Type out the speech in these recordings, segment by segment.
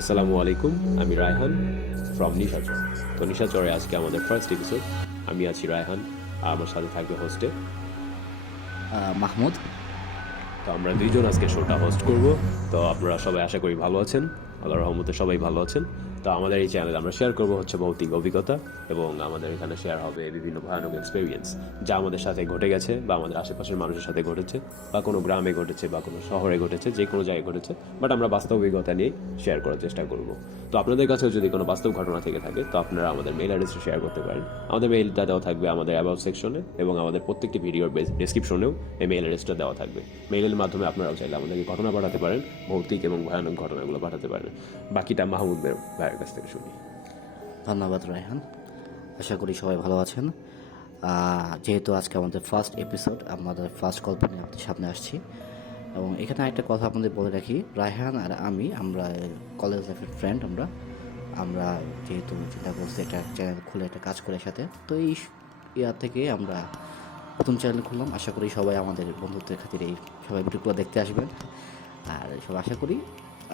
আসসালামু আলাইকুম, আমি রায়হান ফ্রম নিশাচর। তো নিশাচরে আজকে আমাদের ফার্স্ট এপিসোড। আমি আছি রায়হান, আর আমার সাথে থাকবে হোস্টে। মাহমুদ। তো আমরা দুইজন আজকে শোটা হোস্ট করব। তো আপনারা সবাই আশা করি ভালো আছেন, আল্লাহর রহমতে সবাই ভালো আছেন। তো আমাদের এই চ্যানেলে আমরা শেয়ার করব হচ্ছে ভৌতিক অভিজ্ঞতা, এবং আমাদের এখানে শেয়ার হবে বিভিন্ন ভয়ানক এক্সপেরিয়েন্স যা আমাদের সাথে ঘটে গেছে বা আমাদের আশেপাশের মানুষের সাথে ঘটেছে, বা কোনো গ্রামে ঘটেছে বা কোনো শহরে ঘটেছে, যে কোনো জায়গায় ঘটেছে, বাট আমরা বাস্তব অভিজ্ঞতা নিয়ে শেয়ার করার চেষ্টা করব। তো আপনাদের কাছেও যদি কোনো বাস্তব ঘটনা থেকে থাকে তো আপনারা আমাদের মেইল অ্যাড্রেসে শেয়ার করতে পারেন। আমাদের মেইলটা দেওয়া থাকবে আমাদের অ্যাবাউট সেকশনে, এবং আমাদের প্রত্যেকটি ভিডিওর ডেসক্রিপশনেও এই মেইল অ্যাড্রেসটা দেওয়া থাকবে। মেইলের মাধ্যমে আপনারাও চাইলে আমাদেরকে ঘটনা পাঠাতে পারেন, ভৌতিক এবং ভয়ানক ঘটনাগুলো পাঠাতে পারেন। বাকিটা মাহমুদ ভাইয়ের কাছ থেকে শুনি। ধন্যবাদ রায়হান। আশা করি সবাই ভালো আছেন। যেহেতু আজকে আমাদের ফার্স্ট এপিসোড, আমাদের ফার্স্ট গল্প নিয়ে আপনাদের সামনে আসছি, এবং এখানে একটা কথা আপনাদের বলে রাখি, রায়হান আর আমরা কলেজ লাইফের ফ্রেন্ড। আমরা যেহেতু চিন্তা করছি একটা চ্যানেল খুলে একটা কাজ করে সাথে, তো এই ইয়ার থেকে আমরা প্রথম চ্যানেল খুললাম। আশা করি সবাই আমাদের বন্ধুত্বের খাতিরে এই সবাই ভিডিওগুলো দেখতে আসবেন, আর সব আশা করি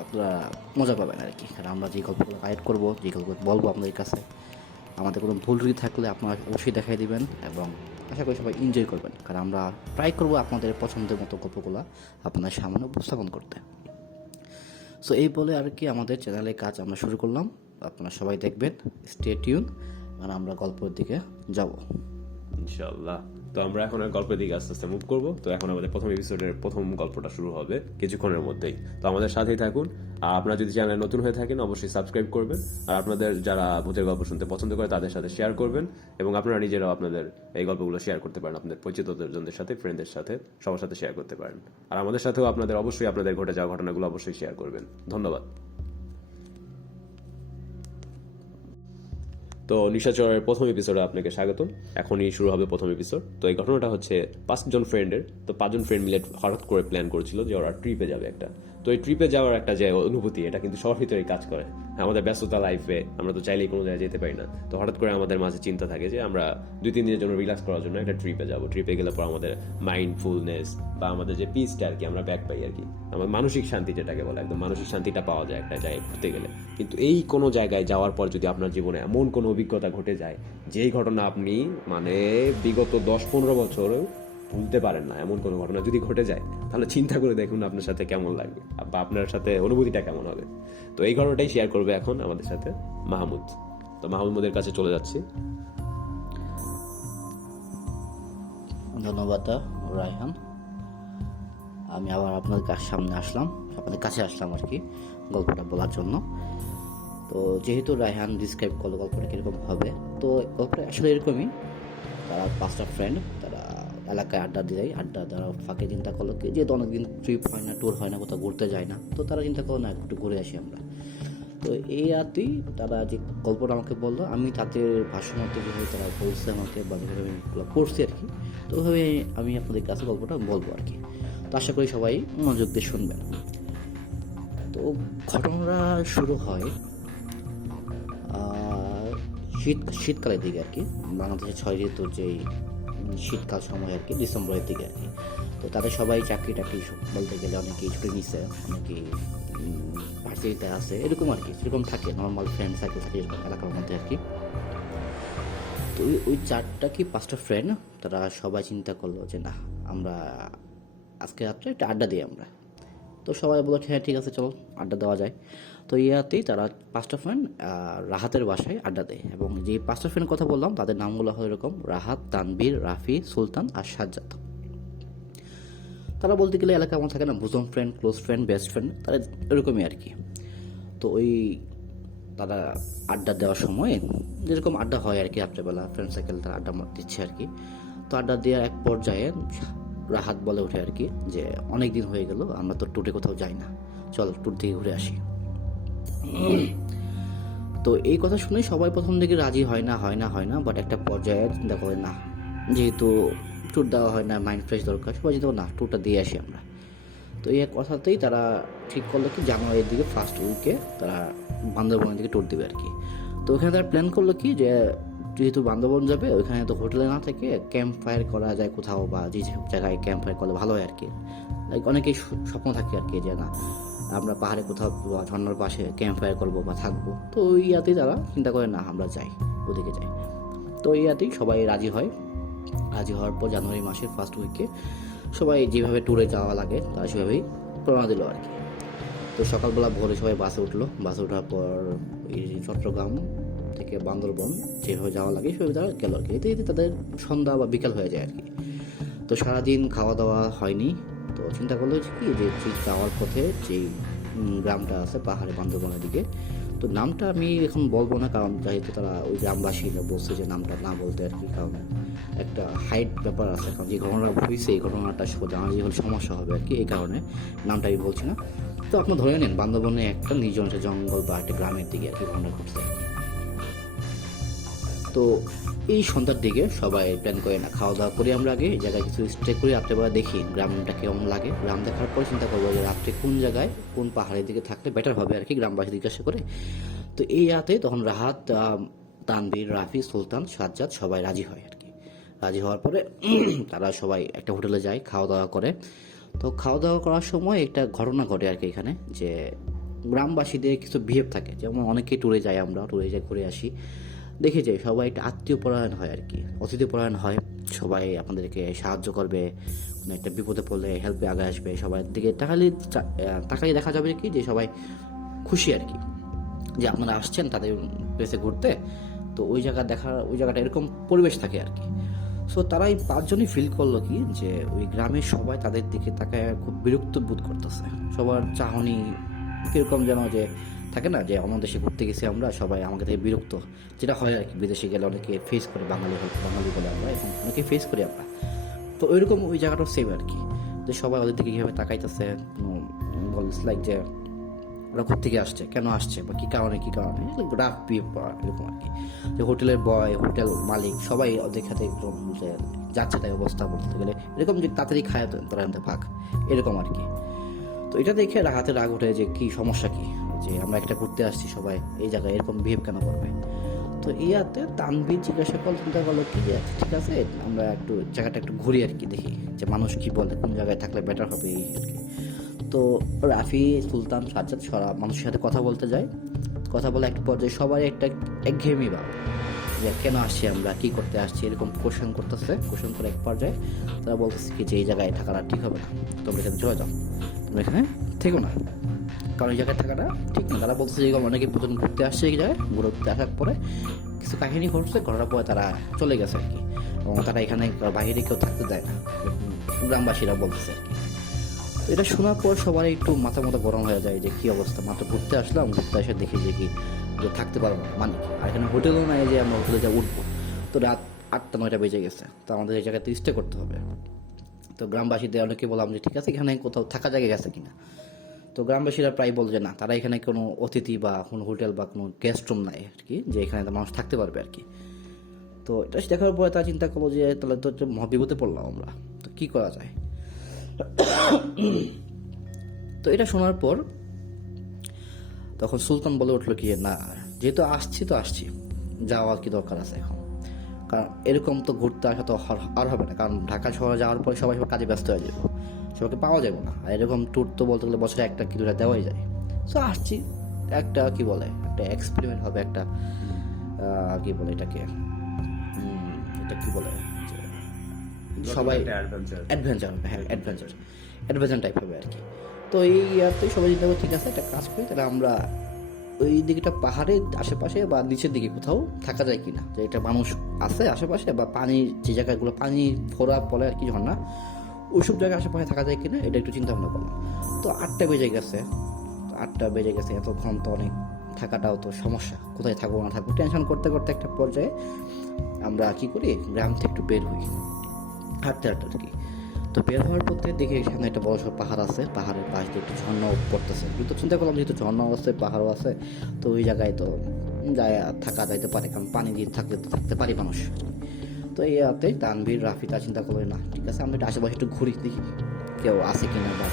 আপনারা মজা পাবেন আর কি। কারণ আমরা যে গল্পগুলো কালেক্ট করবো, যে গল্পগুলো বলবো আপনাদের কাছে, আমাদের কোনো ভুল ত্রুটি থাকলে আপনারা অবশ্যই দেখাই দিবেন, এবং আশা করি সবাই এনজয় করবেন। কারণ আমরা ট্রাই করবো আপনাদের পছন্দের মতো গল্পগুলো আপনার সামনে উপস্থাপন করতে। সো এই বলে আর কি আমাদের চ্যানেলের কাজ আমরা শুরু করলাম। আপনারা সবাই দেখবেন, স্টে টিউন, আর আমরা গল্পের দিকে যাব ইনশাআল্লাহ। তো আমরা এখন আর গল্পের দিকে আস্তে আস্তে মুভ করবো। তো এখন আমাদের প্রথম এপিসোডের প্রথম গল্পটা শুরু হবে কিছুক্ষণের মধ্যেই। তো আমাদের সাথেই থাকুন। আর আপনারা যদি চ্যানেলে নতুন হয়ে থাকেন অবশ্যই সাবস্ক্রাইব করবেন, আর আপনাদের যারা ভূতের গল্প শুনতে পছন্দ করে তাদের সাথে শেয়ার করবেন, এবং আপনারা নিজেরাও আপনাদের এই গল্পগুলো শেয়ার করতে পারেন আপনাদের পরিচিতজনদের সাথে, ফ্রেন্ডদের সাথে, সবার সাথে শেয়ার করতে পারেন। আর আমাদের সাথেও আপনাদের অবশ্যই আপনাদের ঘটে যাওয়া ঘটনাগুলো অবশ্যই শেয়ার করবেন। ধন্যবাদ। তো নিশাচরের প্রথম এপিসোডে আপনাকে স্বাগতম। এখনই শুরু হবে প্রথম এপিসোড। তো এই ঘটনাটা হচ্ছে 5জন ফ্রেন্ডের। তো 5জন ফ্রেন্ড মিলে হঠাৎ করে প্ল্যান করেছিল যে ওরা ট্রিপে যাবে একটা। তো এই ট্রিপে যাওয়ার একটা যে অনুভূতি, এটা কিন্তু সবার ভিতরেই কাজ করে। আমাদের ব্যস্ততা লাইফে আমরা তো চাইলেই কোনো জায়গায় যেতে পারি না। তো হঠাৎ করে আমাদের মাঝে চিন্তা থাকে যে আমরা 2-3 দিনের জন্য রিল্যাক্স করার জন্য একটা ট্রিপে যাবো। ট্রিপে গেলে পর আমাদের মাইন্ডফুলনেস বা আমাদের যে পিসটা আর কি আমরা ব্যাক পাই আর কি, আমার মানসিক শান্তি যেটাকে বলে, একদম মানসিক শান্তিটা পাওয়া যায় একটা জায়গায় ঘুরতে গেলে। কিন্তু এই কোনো জায়গায় যাওয়ার পর যদি আপনার জীবনে এমন কোনো অভিজ্ঞতা ঘটে যায় যেই ঘটনা আপনি মানে বিগত 10-15 বছরেও ভুলতে পারেন না, এমন কোনো ঘটনা যদি ঘটে যায়, তাহলে চিন্তা করে দেখুন আপনার সাথে কেমন লাগবে বা আপনার সাথে অনুভূতিটা কেমন হবে। তো এই ঘটনাটাই শেয়ার করবে এখন আমাদের সাথে মাহমুদ। তো মাহমুদের কাছে চলে যাচ্ছি। ধন্যবাদ রায়হান। আমি আবার আপনাদের সামনে আসলাম, আপনাদের কাছে আসলাম আর কি গল্পটা বলার জন্য। তো যেহেতু রায়হান ডিসক্রাইব করলো গল্পটা কীরকম হবে, তো গল্পটা আসলে এরকমই। তারা 5টা ফ্রেন্ড, তারা এলাকায় আড্ডা দিয়ে আড্ডা দেওয়ার ফাঁকে চিন্তা করলো কি, যেহেতু অনেকদিন ট্রিপ হয় না, ট্যুর হয় না, কোথাও ঘুরতে যায় না, তো তারা চিন্তা করলো না একটু ঘুরে আসি আমরা। তো এই রাতেই তারা যে গল্পটা আমাকে বললো, আমি তাদের ভাষণতে যেভাবে তারা বলছে আমাকে বা যেভাবে আমি পড়ছি আর কি, তো ওইভাবে আমি আপনাদের কাছে গল্পটা বলবো আর কি। তো আশা করি সবাই মনোযোগ দিয়ে শুনবেন। তো ঘটনাটা শুরু হয় শীতকালের দিকে আর কি। বাংলাদেশের 6 ঋতুর যেই শীতকাল সময় আর কি, ডিসেম্বরের দিকে আর কি। তো তাদের সবাই চাকরি টাকরি বলতে গেলে অনেকেই ছুটি নিছে, অনেকেই ভার্সিটিতে আছে, এরকম আর কি, সেরকম থাকে নর্মাল ফ্রেন্ড সার্কেল থাকে এরকম এলাকার মধ্যে আর কি। তো ওই 4টা কি 5টা ফ্রেন্ড, তারা সবাই চিন্তা করলো যে না, আমরা আজকে রাত্রে একটা আড্ডা দিই আমরা। তো সবাই বললো হ্যাঁ ঠিক আছে, চলো আড্ডা দেওয়া যায়। তো ইয়াতেই তারা 5টা ফ্রেন্ড রাহাতের বাসায় আড্ডা দেয়, এবং যে 5টা ফ্রেন্ড কথা বললাম তাদের নামগুলো হয় এরকম: রাহাত, তানবীর, রাফি, সুলতান আর সাজ্জাদ। তারা বলতে গেলে এলাকা আমার থাকে না, bosom friend, close friend, best friend, তারা এরকমই আর কি। তো ওই তারা আড্ডা দেওয়ার সময় যেরকম আড্ডা হয় আর কি, রাত্রেবেলা ফ্রেন্ড সার্কেল তারা আড্ডা দিচ্ছে আর কি। তো আড্ডা দেওয়ার এক পর্যায়ে রাহাত বলে ওঠে আর কি যে অনেক দিন হয়ে গেল, আমরা তো ট্যুরে কোথাও যাই না, চল ট্যুর থেকে ঘুরে আসি। তো এই কথা শুনে সবাই প্রথম দিকে রাজি হয় না, বাট একটা পর্যায়ে চিন্তা করে না, যেহেতু ট্যুর দেওয়া হয় না, মাইন্ড ফ্রেশ দরকার, সবাই চিন্তা করে না, ট্যুরটা দিয়ে আসি আমরা। তো এই কথাতেই তারা ঠিক করলো কি জানুয়ারির দিকে ফার্স্ট উইকে তারা বান্দরবনের দিকে ট্যুর দেবে আর কি। তো ওখানে তারা প্ল্যান করলো কি যে যেহেতু বান্দরবন যাবে, ওইখানে তো হোটেলে না থেকে ক্যাম্প ফায়ার করা যায় কোথাও, বা যে জায়গায় ক্যাম্প ফায়ার করলে ভালো হয় আর কি। লাইক অনেকেই স্বপ্ন থাকে আর কি যে না আমরা পাহাড়ে কোথাও বা ঝর্ণার পাশে ক্যাম্প ফায়ার করবো বা থাকবো। তো ওই ইয়াতেই তারা চিন্তা করে না আমরা যাই, ওদিকে যাই। তো এই ইয়াতেই সবাই রাজি হয়। রাজি হওয়ার পর জানুয়ারি মাসের ফার্স্ট উইকে সবাই যেভাবে ট্যুরে যাওয়া লাগে তারা সেভাবেই রওনা দিল আর কি। তো সকালবেলা ভোরে সবাই বাসে উঠলো। বাসে ওঠার পর এই চট্টগ্রাম থেকে বান্দরবন যেভাবে যাওয়া লাগে সেভাবে তারা গেল আর কি। এতে এতে তাদের সন্ধ্যা বা বিকাল হয়ে যায় আর কি। তো সারাদিন খাওয়া দাওয়া হয়নি। তো চিন্তা করলো যে কি যে যাওয়ার পথে যেই গ্রামটা আছে পাহাড়ে বান্দরবনের দিকে, তো নামটা আমি এখন বলবো না, কারণ যেহেতু তারা ওই গ্রামবাসীরা বলছে যে নামটা না বলতে আর কি, কারণ একটা হাইট ব্যাপার আছে, কারণ যে ঘটনাটা হয়েছে এই ঘটনাটা জানা যে হলে সমস্যা হবে আর কি, এই কারণে নামটা আমি বলছি না। তো আপনি ধরে নিন বান্দরবনে একটা নির্জন একটা জঙ্গল বা একটা গ্রামের দিকে আর কি ঘটনা ঘটছে আর কি। তো এই সন্ধ্যার দিকে সবাই প্ল্যান করে না, খাওয়া দাওয়া করি আমরা আগে এই জায়গায় কিছু স্টে করি, রাত্রেবেলা দেখি গ্রামটা কেমন লাগে। গ্রাম দেখার পর চিন্তা করবো যে রাত্রে কোন জায়গায় কোন পাহাড়ের দিকে থাকলে বেটার হবে আর কি, গ্রামবাসী জিজ্ঞাসা করে। তো এই রাতে তখন রাহাত, তানভীর, রাফি, সুলতান, সাজ্জাদ সবাই রাজি হয় আর কি। রাজি হওয়ার পরে তারা সবাই একটা হোটেলে যায়, খাওয়া দাওয়া করে। তো খাওয়া দাওয়া করার সময় একটা ঘটনা ঘটে আর কি এখানে, যে গ্রামবাসীদের কিছু বিহেভ থাকে, যেমন অনেকেই ট্যুরে যাই, আমরা ট্যুরে যাই ঘুরে আসি, দেখে যাই সবাই একটা আত্মীয় পরায়ণ হয় আর কি, অতিথি পরায়ণ হয়। সবাই আপনাদেরকে সাহায্য করবে, কোনো একটা বিপদে পড়লে হেল্পে আগে আসবে, সবাই দিকে তাকালে দেখা যাবে কি যে সবাই খুশি আর কি, যে আপনারা আসছেন তাদের প্লেসে ঘুরতে। তো ওই জায়গাটা এরকম পরিবেশ থাকে আর কি। সো তারা এই পাঁচজনই ফিল করলো কি যে ওই গ্রামের সবাই তাদের দিকে তাকায় খুব বিরক্ত বোধ করতেছে। সবার চাহনি কিরকম যেন, যে থাকে না যে অন্য দেশে ঘুরতে গেছি আমরা, সবাই আমাকে থেকে বিরক্ত, যেটা হয় আর কি, বিদেশে গেলে অনেকে ফেস করে, বাঙালি বলে আমরা এখন অনেকে ফেস করি আমরা। তো ওইরকম ওই জায়গাটাও সেম আর কি, যে সবাই ওদের দিকে কীভাবে তাকাইতেছে, লাইক যে ওরা ঘুরতে গিয়ে আসছে, কেন আসছে বা কী কারণে রাফ এরকম আর কি। যে হোটেলের বয়, হোটেল মালিক সবাই ওদের খাতে একদম যে যাচ্ছে তাই অবস্থা বলতে গেলে এরকম, যে তাড়াতাড়ি খায় তারা ভাগ এরকম আর কি। তো এটা দেখে রাহাতের রাগ ওঠে যে কি সমস্যা কি, যে আমরা একটা ঘুরতে আসছি সবাই এই জায়গায় এরকম বিহেভ কেন করবে। তো ইয়াতে তানভীর জিজ্ঞাসা করল, চিন্তা করলো কি যে ঠিক আছে আমরা একটু জায়গাটা একটু ঘুরি আর কি, দেখি যে মানুষ কি বলে, কোন জায়গায় থাকলে বেটার হবে এই আর কি। তো রাফি, সুলতান, সাজ্জাদ সরা মানুষের সাথে কথা বলতে যায়। কথা বলে একটা পর্যায়ে সবাই একটা একঘেয়েমি ভাব, যে কেন আসছি আমরা, কি করতে আসছি, এরকম কোশ্চেন করতেছে। কোশ্চেন করে এক পর্যায়ে তারা বলতেছে কি যে এই জায়গায় থাকাটা ঠিক হবে না, তোমরা এখানে চলে যাও, তোমরা এখানে থেকো না, কারণ এই জায়গায় থাকাটা ঠিক না। তারা বলতেছে যে অনেকে প্রথম ঘুরতে আসছে এই জায়গায়, ঘুরতে আসার পরে কিছু কাহিনী ঘটছে, ঘটার পরে তারা চলে গেছে আর কি, এবং তারা এখানে বাইরে কেউ থাকতে দেয় না, গ্রামবাসীরা বলতেছে আর কি। তো এটা শোনার পর সবার একটু মাথা গরম হয়ে যায়, যে কি অবস্থা, মাত্র ঘুরতে আসলাম, ঘুরতে এসে দেখি যে কি যে থাকতে পারবো না, মানে আর এখানে হোটেলও নাই যে আমরা হোটেলে যা উঠবো। তো রাত 8টা-9টা বেজে গেছে, তো আমাদের এই জায়গাতে স্টে করতে হবে। তো গ্রামবাসীদের অনেকে বললাম যে ঠিক আছে এখানে কোথাও থাকা জায়গা গেছে কিনা। তো গ্রামবাসীরা প্রায় বলে যে না, তারা এখানে কোনো অতিথি বা কোনো হোটেল বা কোনো গেস্ট রুম নাই আর কি, যে এখানে মানুষ থাকতে পারবে আর কি। তো এটা দেখার পরে তারা চিন্তা করবো যে তাহলে তো মহাবিপদে পড়লাম আমরা, তো কী করা যায়। তো এটা শোনার পর তখন সুলতান বলে উঠলো কি না, যেহেতু আসছি তো আসছি, যাওয়ার কি দরকার আছে এখন, কারণ এরকম তো ঘুরতে আসা তো আর হবে না, কারণ ঢাকা শহরে যাওয়ার পরে সবাই কাজে ব্যস্ত হয়ে যাবে, সবাইকে পাওয়া যাবে না। আর এরকম ট্যুর তো বলতে গেলে বছরে একটা কি দুটা দেওয়াই যায়। সো আসছি, একটা কি বলে একটা এক্সপেরিমেন্ট হবে, একটা কি বলে এটাকে, এটা কি বলে, সবাই অ্যাডভেঞ্চার হবে, হ্যাঁ অ্যাডভেঞ্চার টাইপ হবে আর কি। তো এই ইয়াতে সবাই চিন্তা করে ঠিক আছে একটা কাজ করি, তাহলে আমরা ওই দিকটা পাহাড়ের আশেপাশে বা নিচের দিকে কোথাও থাকা যায় কিনা, যে এটা মানুষ আছে আশেপাশে, বা পানির যে জায়গাগুলো পানি ফোরা পড়ে আর কি ঝর্ণা, ওইসব জায়গায় আশেপাশে থাকা যায় কিনা, এটা একটু চিন্তা ভাবনা করলাম। তো 8টা বেজে গেছে, এতক্ষণ তো অনেক থাকাটাও তো সমস্যা, কোথায় থাকবো না থাকবো টেনশন করতে করতে একটা পর্যায়ে আমরা কি করি, গ্রাম থেকে একটু বের হই, হাঁটতে আর কি। তো বের হওয়ার পথে দেখি এখানে একটা বড় সড় পাহাড় আছে, পাহাড়ের পাশ দিয়ে একটু ঝর্ণাও পড়তেছে। কিন্তু চিন্তা করলাম যেহেতু ঝর্ণাও আছে পাহাড়ও আছে, তো ওই জায়গায় তো যায় থাকা যাইতে পারে, কারণ পানি দিয়ে থাকলে তো থাকতে পারি মানুষ। তো এই রাতে তানভীর, রাফি তা চিন্তা করবে না ঠিক আছে আমরা একটু আশেপাশে একটু ঘুরি, দেখি কেউ আসে কিনা বা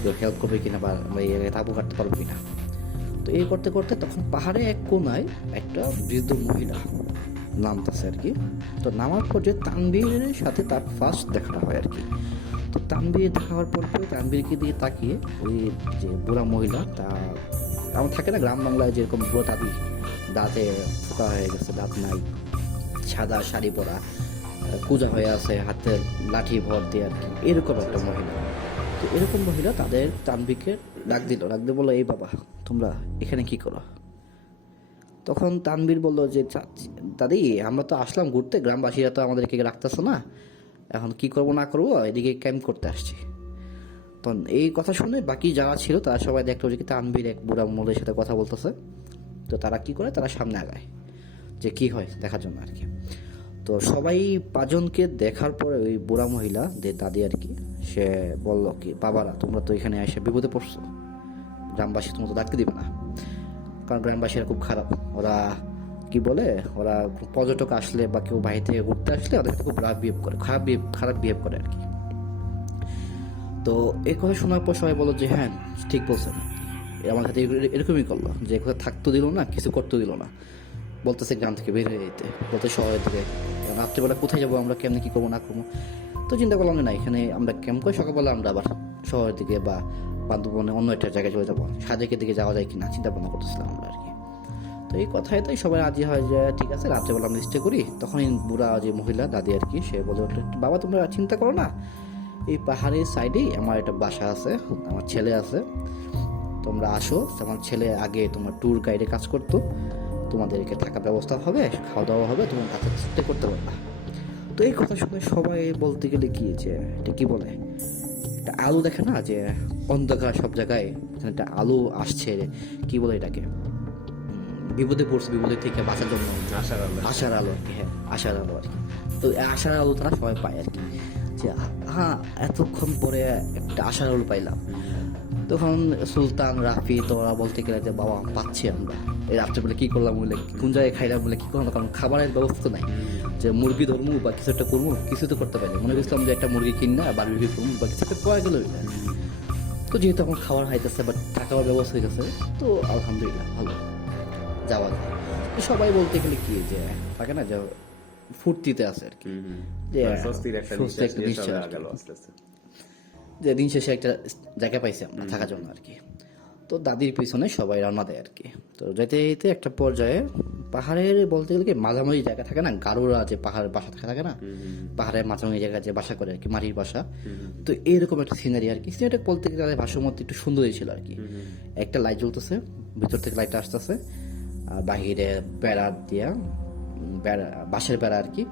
কেউ হেল্প করবে কিনা, বা আমরা এই জায়গায় তাবু কাটতে পারবো কিনা। তো এই করতে করতে তখন পাহাড়ে এক কোনায় একটা বৃদ্ধ মহিলা নামতেছে আর কি। তো নামার পর যে তানভীরের সাথে তার ফার্স্ট দেখাটা হয় আর কি। তো তো তানভীর দেখার পর তানভীরকে দিয়ে তাকিয়ে ওই যে বুড়া মহিলা তা আমার থাকে না গ্রাম বাংলায় যেরকম বুড়ো দাদি, দাঁতে ফোকা হয়ে গেছে, দাঁত নাই, সাদা শাড়ি পরা, কুজা হয়ে আছে, হাতে লাঠি ভর দিয়ে আর কি, এরকম একটা মহিলা। তো এরকম মহিলা তাদের তানভীরকে ডাক দিয়ে বললো, এই বাবা তোমরা এখানে কি করো? তখন তানভীর বললো যে দাদি আমরা তো আসলাম ঘুরতে, গ্রামবাসীরা তো আমাদেরকে রাখতেছে না, এখন কি করবো না করবো, এদিকে ক্যাম্প করতে আসছি। তখন এই কথা শুনে বাকি যারা ছিল তারা সবাই দেখলো যে কি তানভীর এক বুড়া মহিলার সাথে কথা বলতেছে। তো তারা কি করে, তারা সামনে আগায় যে কি হয় দেখার জন্য আর কি। তো সবাই পাঁচজনকে দেখার পরে ওই বুড়া মহিলা যে দাদি আর কি, সে বলল কি বাবারা তোমরা তো এখানে এসে বিপদে পড়ছো, গ্রামবাসী তোমার তো ডাকতে দিবে না, কারণ গ্রামবাসীরা খুব খারাপ, ওরা কি বলে, ওরা পর্যটক আসলে বা কেউ বাইরে থেকে ঘুরতে আসলে ওদের খুব খারাপ বিহেভ করে আর কি। তো এই কথা শোনার পর সবাই বললো যে হ্যাঁ ঠিক বলছেন, আমার সাথে এরকমই করলো, যে কোথাও থাকতে দিল না, কিছু করতে দিল না, বলতেছে গ্রাম থেকে বের হয়ে যেতে, বলতে শহরের দিকে, রাত্রেবেলা কোথায় যাবো আমরা, কেমনি কী করবো না করবো। তো চিন্তা করলাম যে না, এখানে আমরা ক্যাম্প করে সকালবেলা আমরা আবার শহরের দিকে বা বান্ধবনে অন্য একটা জায়গায় চলে যাবো, সাজেকের দিকে যাওয়া যায় কিনা চিন্তা ভাবনা করতেছিলাম আমরা আর কি। তো এই কথায় তাই সবাই রাজি হয় যে ঠিক আছে রাত্রেবেলা আমরা স্টে করি। তখন বুড়া যে মহিলা দাদি আর কি, সে বলে উঠলো বাবা তোমরা চিন্তা করো না, এই পাহাড়ের সাইডেই আমার একটা বাসা আছে, আমার ছেলে আছে, তোমরা আসো, আমার ছেলে আগে তোমার ট্যুর গাইডে কাজ করতো, তোমাদেরকে থাকার ব্যবস্থা হবে, খাওয়া দাওয়া হবে, তোমার কাছে স্টে করতে পারবা। তো এই কথা শুনে সবাই বলতে গেলে কি যে এটা কি বলে, একটা আলো দেখে না যে অন্ধকার সব জায়গায়, একটা আলো আসছে, কি বলে এটাকে, বিপদে পড়ছে, বিপদের থেকে বাঁচার জন্য আশার আলো আর কি, হ্যাঁ আশার আলো আর কি। তো আশার আলো তারা সবাই পায় আর কি, যে হ্যাঁ এতক্ষণ পরে একটা আশার আলো পাইলাম। তখন সুলতান রাফি তোরা বলতে গেলে যে বাবা পাচ্ছি আমরা, এই রাত্রেবেলা কী করলাম বলে, কোন জায়গায় খাইলাম বলে, কী করলাম, কারণ খাবারের ব্যবস্থা নাই, যে মুরগি ধরবো বা কিছু একটা করবো, কিছু তো করতে পারি, মনে করছিলাম যে একটা মুরগি কিনা বারবিকিউ করবো বা কিছু একটা করা গেল। তো যেহেতু এখন খাবার হাইতেছে বাট টাকার ব্যবস্থা হয়ে গেছে, তো আলহামদুলিল্লাহ ভালো যাওয়া যায়। তো সবাই বলতে গেলে কি যে থাকে না যে ফুর্তিতে আছে আর কি, যে স্বস্তির একটা নিঃশ্বাস আর কি। যে দিন শেষে একটা জায়গা পাইছি আমরা থাকার জন্য আর কি। তো দাদির পিছনে সবাই রওনা দেয় আর কি। তো যেতে যেতে একটা পর্যায়ে পাহাড়ের বলতে গেলে কি মাঝামাঝি জায়গা থাকে না, গারোরা যে পাহাড়ের বাসা থাকে না, পাহাড়ের মাঝামাঝি জায়গায় যে বাসা করে আর কি, মাটির বাসা। তো এইরকম একটা সিনারি আর কি, সিনারিটা বলতে গেলে ভাষার মধ্যে একটু সুন্দরই ছিল আর কি। একটা লাইট জ্বলতেছে, ভিতর থেকে লাইটটা আসতেছে, আর বাহিরে বেড়া দিয়া, বাঁশের বেড়া আর কি,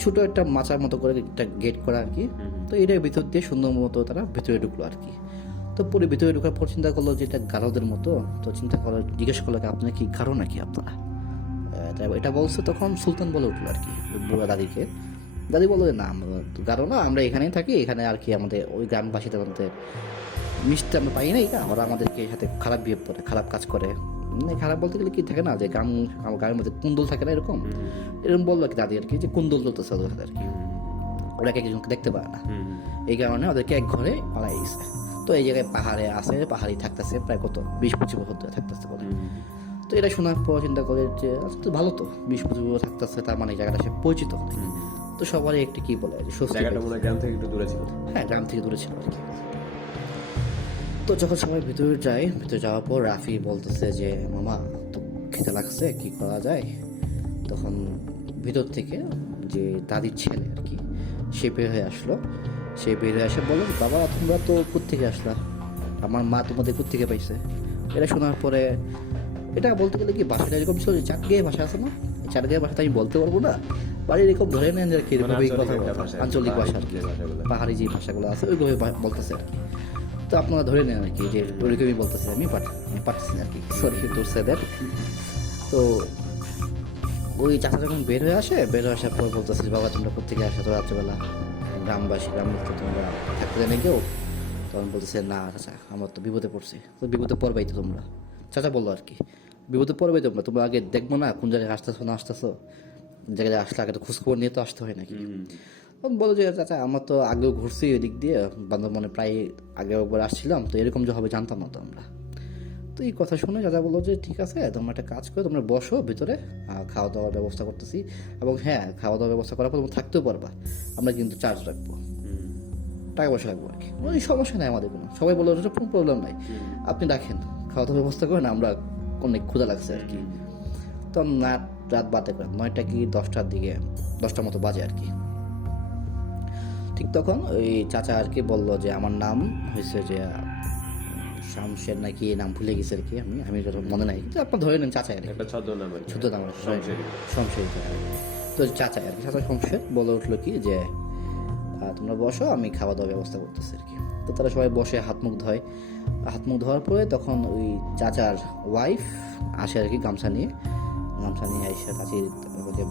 ছোট একটা মাচার মতো করে একটা গেট করা আর কি। তো এটার ভিতর দিয়ে সুন্দর মতো তারা ভিতরে ঢুকলো আর কি। তো পুরো ভিতরে ঢুকার পর চিন্তা করলো যে এটা গারোদের মতো, তো চিন্তা করলো, জিজ্ঞেস করলো আপনার কি গারো নাকি আপনারা, এটা বলছে। তখন সুলতান বলে উঠলো আর কি বুড়া দাদিকে, দাদি বললো না আমরা গারো না, আমরা এখানেই থাকি, এখানে আর কি আমাদের ওই গ্রামবাসীদের মধ্যে মিশতে আমরা পাই না, ওরা আমাদেরকে সাথে খারাপ বিহেভ করে, খারাপ কাজ করে, খারাপ বলতে গেলে কি থাকে না যে গ্রামের মধ্যে কুন্দল থাকে না, এরকম বললো কি দাদি আর কি, যে কুন্দল চলতেছে ওদের সাথে আর কি, ওরা একজনকে দেখতে পারে না, এই কারণে ওদেরকে এক ঘরে পালাই গেছে। তো এই জায়গায় পাহাড়ে আসে, পাহাড়ি থাকতেছে প্রায় কত 20-25 বছর ধরে থাকতেছে বলে। তো এটা শোনার পর চিন্তা করে যে তো ভালো, তো 20-25 বছর থাকতেছে, তার মানে জায়গাটা সে পরিচিত। তো সবারই একটু কি বলে গ্রাম থেকে একটু দূরে ছিল, হ্যাঁ গ্রাম থেকে দূরে ছিল আর কি। তো যখন সবাই ভিতরে যায়, ভিতরে যাওয়ার পর রাফি বলতেছে যে মামা তো খেতে লাগছে, কি করা যায়। তখন ভিতর থেকে যে দাদির ছেলে আর কি, সে বের হয়ে আসলো। সে বের হয়ে আসে বলে বাবা তোমরা তো কোত্থেকে আসলা, আমার মা তোমাদের কোত্থেকে পাইছে। এটা শোনার পরে এটা বলতে গেলে কি ভাষাটা এরকম ছিল, চাটগেয়ে ভাষা আছে না, চাটগেয়ে ভাষাটা আমি বলতে পারবো না, বাড়ি এরকম ধরে নেন যে কিরকমই কথা, আঞ্চলিক ভাষা আর কি, পাহাড়ি যে ভাষাগুলো আছে ওইভাবে বলতেছে আর কি। তো আপনারা ধরে নেন আর কি যে ওইরকমই বলতেছে, আমি পারতেছি না আর কি, সরি টু সে দ্যাট। তো ওই চাচা যখন বের হয়ে আসার পর বলতেছে বাবা তোমরা কোথেকে আসো, তো রাত্রেবেলা গ্রামবাসী তো তোমরা থাকতে জানে কেউ। তখন বলতেছে না চাচা আমার তো বিপদে পড়ছি। তো বিপদে পড়বাই তো তোমরা, চাচা বললো আর কি, বিপদে পড়বাই তোমরা আগে দেখবো না কোন জায়গায় আসতেছো না আসতেছো, জায়গায় আসলে আগে তো খোঁজখবর নিয়ে তো আসতে হয় নাকি। বলো যে চাচা আমার তো আগেও ঘুরছি ওই দিক দিয়ে, বান্ধবনে প্রায় আগে একবার আসছিলাম, তো এরকম যে হবে জানতাম না তো আমরা। তো এই কথা শুনে চাচা বললো যে ঠিক আছে তোমরা একটা কাজ করো, তোমরা বসো ভিতরে, খাওয়া দাওয়ার ব্যবস্থা করতেছি, এবং হ্যাঁ খাওয়া দাওয়ার ব্যবস্থা করার পর তোমরা থাকতেও পারবা, আমরা কিন্তু চার্জ রাখবো। টাকা পয়সা লাগবে আর কি। ওই সমস্যা নেই আমাদের কোনো, সবাই বললো ওটা কোনো প্রবলেম নাই, আপনি রাখেন, খাওয়া দাওয়ার ব্যবস্থা করেন, আমরা অনেক ক্ষুধা লাগছে আর কি। তো রাত বাদে 9টা কি 10টার দিকে, 10টার মতো বাজে আর কি। ঠিক তখন ওই চাচা আর কি বললো যে আমার নাম হয়েছে যে শামশের নাকি নাম ভুলে গেছে আর কি, আমি যত মনে নাই, তো আপনার ধরে নেন চাচা আর কি, একটা ছদ্মনাম আর কি। শুদ্ধ নাম শমশের। শমশের। তো চাচা আর কি, চাচা শমশের বলে উঠলো কি যে তোমরা বসো, আমি খাওয়া দাওয়ার ব্যবস্থা করতেছি আর কি। তো তারা সবাই বসে হাত মুখ ধোয়, হাত মুখ ধোয়ার পরে তখন ওই চাচার ওয়াইফ আসে আর কি, গামছা নিয়ে এসে চাচি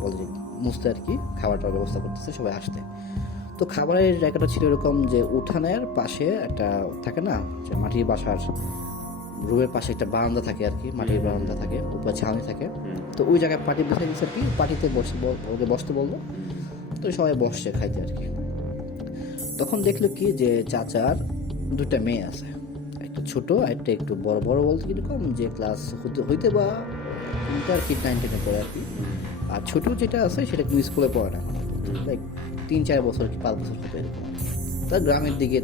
বলে যে মুছতে আর কি, খাবারটার ব্যবস্থা করতেছে সবাই আসতে। তো খাবারের জায়গাটা ছিল এরকম যে উঠানের পাশে একটা থাকে না যে মাটির বাসার রুমের পাশে একটা বারান্দা থাকে আর কি, মাটির বারান্দা থাকে, উপরে ছাউনি থাকে। তো ওই জায়গায় পাটি বসে গেছে আর কি, পাটিতে ওকে বসতে বললো। তো সবাই বসছে খাইতে আর কি। তখন দেখলো কি যে চাচার 2টা মেয়ে আছে, একটা ছোট আর একটা একটু বড় বলতে কিরকম যে ক্লাস হইতে বা আর কি 9-10 পড়ে আর কি। আর ছোট যেটা আছে সেটা কিন্তু স্কুলে পড়ে না, লাইক 3-4 বছর কি 5 বছর হবে এরকম। তার গ্রামের দিকে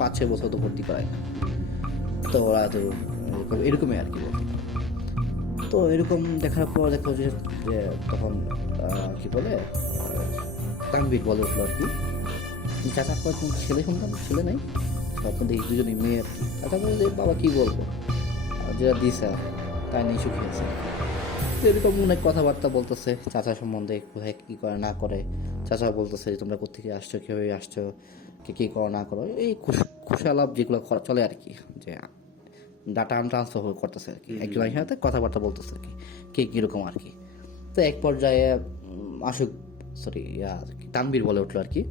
5-6 বছর তো ভর্তি করায় না। তো ওরা তো এরকমই আর কি বলতে। তো এরকম দেখার পর দেখো যে তখন কি বলে তানভীর বলে উঠলো আর কি, চাচা আপনার কোন ছেলে সন্তান ছেলে নেই, তখন দেখি 2জনই মেয়ে আর কি। চাচা বলে যে বাবা কি বলবো, যেটা দিছে তাই নেই সুখী আছে। তো এরকম অনেক কথাবার্তা বলতেছে চাচা সম্বন্ধে, কোথায় কী করে না করে। চাচা বলতেছে যে তোমরা কোথেকে আসছো, কীভাবে আসছো, কে কী করো না করো, এই খুশালাপ যেগুলো চলে আর কি, যে ডাটা ট্রান্সফার করতেছে আর কি, একজন সাথে কথাবার্তা বলতেছে আর কি, কে কীরকম আর কি। তো এক পর্যায়ে তানভীর বলে উঠলো আর কি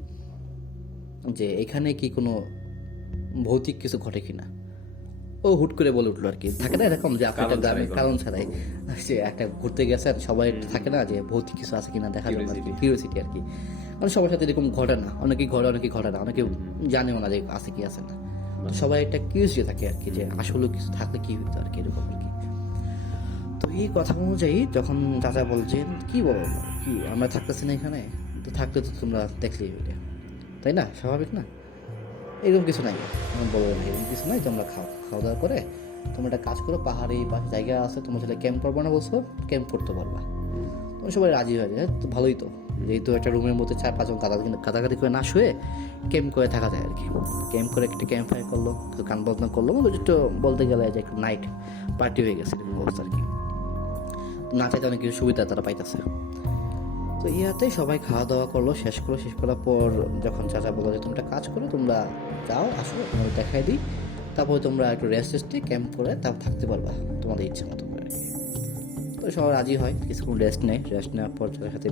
যে এখানে কি কোনো ভৌতিক কিছু ঘটে কিনা। ও হুট করে বলে উঠলো আর কি, থাকে না এরকম যে আপনি একটা গ্রামে কারণ ছাড়াই সে একটা ঘুরতে গেছেন, সবাই থাকে না যে ভৌতিক কিছু আছে কিনা দেখার জন্য, কিউরিওসিটি আর কি। মানে সবার সাথে এরকম ঘটে না, অনেকেই ঘটে অনেকেই ঘটে না, অনেকে জানেও না যে আছে কি আছে না। তো সবাই একটা কিউরিওসিটি থাকে আর কি, যে আসলে কিছু থাকলে কি হইতো আর কি, এরকম আর কি। তো এই কথা অনুযায়ী যখন চাচা বলছেন কি বলো কি আমরা থাকতেছি না এখানে, তো থাকলে তো তোমরা দেখলেই হইলে, তাই না, স্বাভাবিক না, এরকম কিছু নাই, বলো না এরকম কিছু নাই, তোমরা খাওয়া দাওয়া করে তোমরা একটা কাজ করো, পাহাড়ি পাশে জায়গা আছে, তোমরা সেটা ক্যাম্প করবো না বলছো, ক্যাম্প করতে পারবা। তোমরা সবাই রাজি হয়ে যায়, তো ভালোই তো, যেহেতু একটা রুমের মধ্যে 4-5 জন গাদাগাদি করে না শুয়ে ক্যাম্প করে থাকা যায় আর কি। ক্যাম্প করে একটা ক্যাম্প ফায়ার করলো, গান বাজনা করলো, একটু বলতে গেলে যে একটু নাইট পার্টি হয়ে গেছে এরকম অবস্থা আর কি। না চাইতে অনেক কিছু সুবিধা তারা পাইতেছে। তো ইয়াতে সবাই খাওয়া দাওয়া করলো, শেষ করার পর যখন চাচা বললো যে তোমরা কাজ করো, তোমরা যাও আসো, তোমাদের দেখাই দিই, তারপরে তোমরা একটু রেস্ট ক্যাম্প করে তারপর থাকতে পারবা তোমাদের ইচ্ছা মতো করে। তো সবাই রাজি হয়, কিছুক্ষণ রেস্ট নেওয়ার পর চাচার সাথে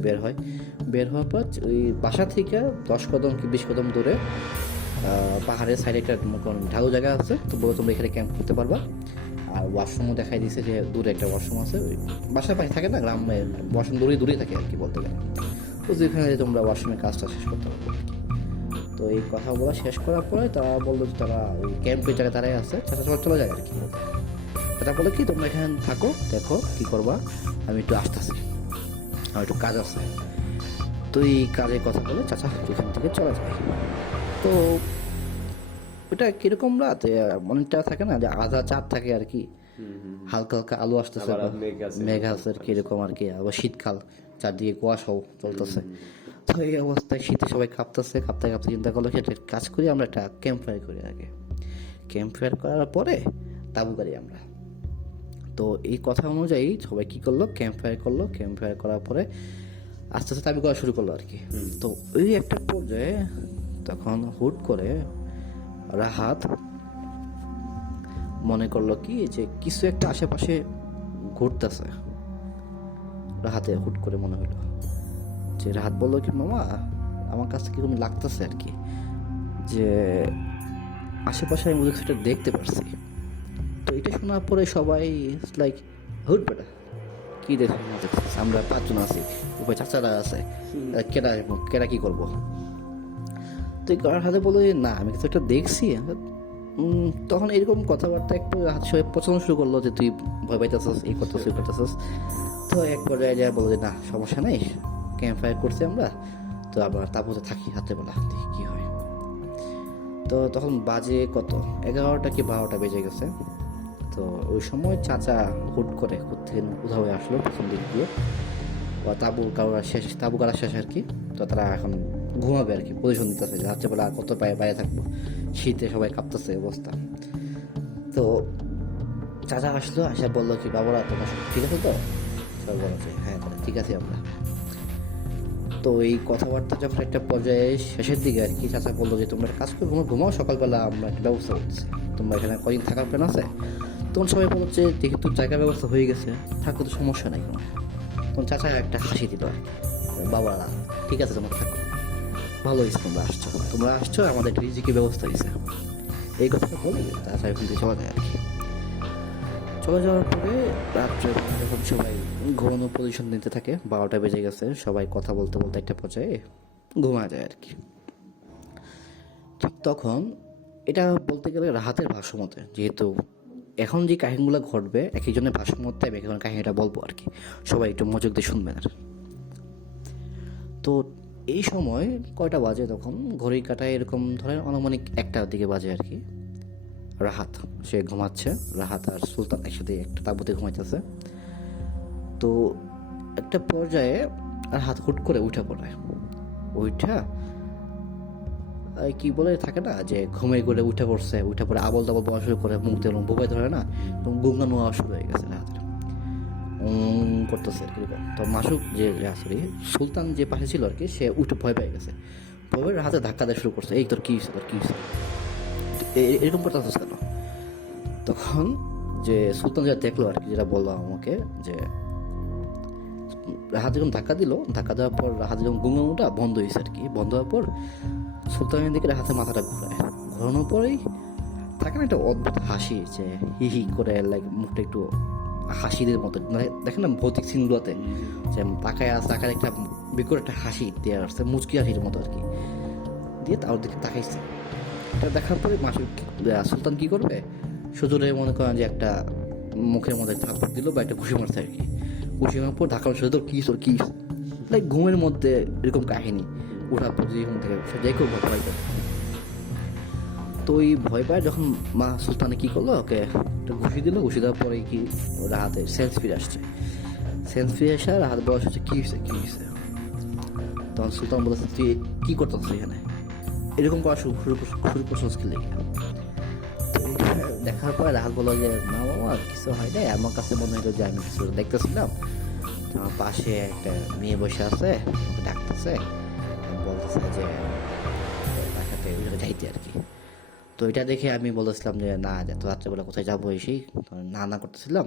বের হওয়ার পর ওই বাসা থেকে 10 কদম কি 20 কদম দূরে পাহাড়ের সাইডে একটা ঢালু জায়গা আছে, তো বলো তোমরা এখানে ক্যাম্প করতে পারবা। আর ওয়াশরুমও দেখাই দিয়েছে যে দূরে একটা ওয়াশরুম আছে, ওই বাসার পাশে থাকে না গ্রামে ওয়াশরুম দূরেই থাকে আর কি বলতে গেলে। তো যেখানে তোমরা ওয়াশরুমের কাজটা শেষ করতে পারবো আর কি। তো এই কথা বলা শেষ করার পরে তারা বললো যে তারা ওই ক্যাম্পের জায়গায় তারাই আছে, চাচা সবাই চলে যায় আর কি। চাচা বলে কি তোমরা এখানে থাকো, দেখো কি করবা, আমি একটু আসতেছি, আমার একটু কাজ আছে। তো এই কাজের কথা বলে চাচা এখান থেকে চলে যায়। তো ওটা কিরকম রাত, অনেকটা থাকে না যে আধা চাঁদ থাকে আর কি, হালকা হালকা আলো আসতেছে, মেঘ আছে আর কি এরকম আর কি, আবার শীতকাল, চারদিকে কুয়াশাও চলতেছে। তো এই অবস্থায় শীতে সবাই কাঁপতে চিন্তা করলো সেটা কাজ করি, আমরা একটা ক্যাম্প ফায়ার করি আগে। ক্যাম্প ফায়ার করার পরে তাবু গাড়ি আমরা। তো এই কথা অনুযায়ী সবাই কি করলো, ক্যাম্প ফায়ার করার পরে আস্তে আস্তে তাবু করা শুরু করলো আর কি। তো ওই একটা পর্যায়ে তখন হুট করে রাহাত মনে করলো কি যে কিছু একটা আশেপাশে ঘুরতেছে। রাহাতে হুট করে মনে হলো যে, রাহাত বললো কি মামা আমার কাছে কিরকম লাগতেছে আর কি, যে আশেপাশে আমি কিছু একটা দেখতে পারছি। তো এটা শোনার পরে সবাই লাইক হুট বেটা কি দেখছিস, আমরা 5 জন আছি, উপরে চাচারা আছে, কেরা কি করবো। তো হাতে বললো না আমি কিছু একটা দেখছি। তখন এরকম কথাবার্তা একটু হাত সবাই পছন্দ শুরু করলো যে তুই ভয় পাইতেছিস, এই করতেছিস। তো এক পর্যায়ে যা বললো যে না সমস্যা নেই, ক্যাম্প ফায়ার করছি আমরা, তো আবার তারপরে থাকি হাতে বেলা দেখি কী হয়। তো তখন বাজে কত 11টা কি 12টা বেজে গেছে। তো ওই সময় চাচা হুট করে কোথেকে উধাও হয়ে আসলো প্রথম দিক দিয়ে, বা তাবু কারা শেষ আর কি। তো তারা এখন ঘুমাবে আর কি, পজিশন দিতেছে যে রাত্রেবেলা আর কত বাইরে থাকবো, শীতে সবাই কাঁপতেছে অবস্থা। তো চাচা আসলো, আসা বললো কি বাবারা তোমার সব ঠিক আছে তো? সবাই বলো যে হ্যাঁ ঠিক আছে আমরা। তো এই কথাবার্তা যখন একটা পর্যায়ে শেষের দিকে আর কি, চাচা বললো যে তোমরা একটা কাজ করো, তোমরা ঘুমাও, সকালবেলা আমরা একটা ব্যবস্থা করতেছি, তোমরা এখানে কদিন থাকার প্ল্যান আছে? তখন সবাই বলছে যেহেতু জায়গার ব্যবস্থা হয়ে গেছে থাকলে তো সমস্যা নাই কোনো। তখন চাচা একটা হাসি দিল আর কি, বাবা ঠিক আছে তোমরা থাকো, ভালো হয়েছে তোমরা আসছো আমাদের একটা রিজিকের ব্যবস্থা হয়েছে। এই কথাটা বলে চাচা এখন থেকে চলে যায় আর কি। চলে যাওয়ার পরে রাত্রে যখন সবাই ঘুমানো পজিশন নিতে থাকে, 12টা বেজে গেছে, সবাই কথা বলতে বলতে একটা পর্যায়ে ঘুমা যায় আর কি। ঠিক তখন এটা বলতে গেলে রাহাতের ভাষ্যমতে, যেহেতু এখন যে কাহিনীগুলো ঘটবে এক একজনের ভাষ্যমতে আমি এখন কাহিনীটা বলবো আর কি, সবাই একটু মনোযোগ দিয়ে শুনবেন আর। তো এই সময় কয়টা বাজে তখন ঘড়ি কাটায় এরকম ধরেন আনুমানিক 1টার দিকে বাজে আর কি। রাহাত সে ঘুমাচ্ছে, রাহাত আর সুলতান একসাথে একটা তাঁবুতে ঘুমাইতেছে। তো একটা পর্যায়ে রাহাত হুট করে উঠে পড়ে, ওইটা কি বলে থাকে না যে ঘুমে করে উঠে পড়ে আবল তাবল বলা শুরু করে, মুখ দিয়ে বোবাই ধরে না, এবং গুঙ্গানো হওয়া শুরু হয়ে গেছে রাহাতের, করতেছে আর কি। তো মাসুক যে সরি সুলতান যে পাশে ছিল আর কি, সে উঠে ভয় পেয়ে গেছে, ভয় হাতে ধাক্কা দেওয়া শুরু করছে, এই তোর কি হয়েছে এরকম করতেছিস কেন? তখন যে সুলতান যেটা দেখলো আর কি, যেটা বললো আমাকে যে রাহাত যখন ধাক্কা দেওয়ার পর রাহাত যখন গুঙ্গানোটা বন্ধ হয়েছে আর কি, বন্ধ হওয়ার পর সুলতানের দিকে রাহাতের মাথাটা ঘোরানোর পরেই থাকে না একটা অদ্ভুত হাসি, যে হি হি করে লাইক মুখটা একটু হাসিদের মতো, মানে দেখেন না ভৌতিক সিনগুলোতে যে তাকায় একটা বিকট একটা হাসি দেওয়া আসছে, মুচকি হাসির মতো আর কি, দিয়ে তার দিকে তাকাইছে। এটা দেখার পরে সুলতান কি করবে, সুজুরে মনে করেন যে একটা মুখের মধ্যে থাপ্পড় দিল বা একটা ঘুষি মারছে আর কি, ঘুষি মারার পর ঢাকা তোর কি লাইক ঘুমের মধ্যে এরকম কাহিনী, ওঠার পর ঘুম থেকে যাই কেউ ভয় পায়। তো ওই ভয় পায় যখন মা সুলতানে কি করলো, ওকে একটা ঘুষি দেওয়ার পরে কি রাহাতের সেন্স ফিরে আসে, রাহাত বয়স হচ্ছে কি হয়েছে। তখন সুলতান বলেছে তুই কি করতেছিস এখানে, এরকম করা শুরু করছিস কি লেগে। দেখার পর রাহাত বললো যে না বাবা কিছু হয় নাই, আমার কাছে মনে হলো যে আমি কিছু দেখতেছিলাম, আমার পাশে একটা মেয়ে বসে আছে, আমাকে ডাকতেছে, বলতেছে যে তার সাথে যাইতে আর কি। তো এটা দেখে আমি বলেছিলাম যে না এত রাত্রেবেলা কোথায় যাবো, এসেই না করতেছিলাম।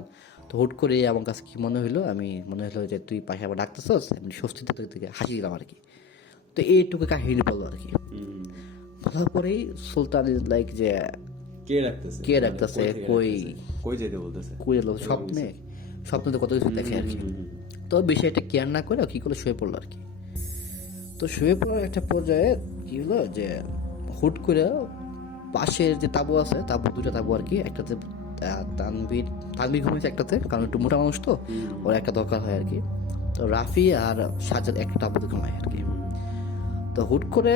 তো হুট করে আমার কাছে কি মনে হলো যে তুই পাশে আবার ডাকতেছস, এমনি স্বস্তিতে তোর দিকে হাসি দিলাম আর কি। তো এইটুকু কাহিনী বললো আর কি। বলার পরেই সুলতান লাইক যে কে রাখতেছে কই যেতে বলতেছে, স্বপ্নে তো কত কিছু দেখে আর কি। তো বিষয়টা কেয়ার না করে কি করে শুয়ে পড়লো আর কি। তো শুয়ে পড়ার একটা পর্যায়ে কি হলো যে হুট করে পাশের যে তাঁবু আছে, দুটো তাঁবু আর কি, একটাতে তানভীর ঘুমিয়েছে একটাতে, কারণ একটু মোটা মানুষ তো ওর একটা দরকার হয় আর কি। তো রাফি আর সাজাদ একটা তাঁবুতে ঘুমায় আর কি। তো হুট করে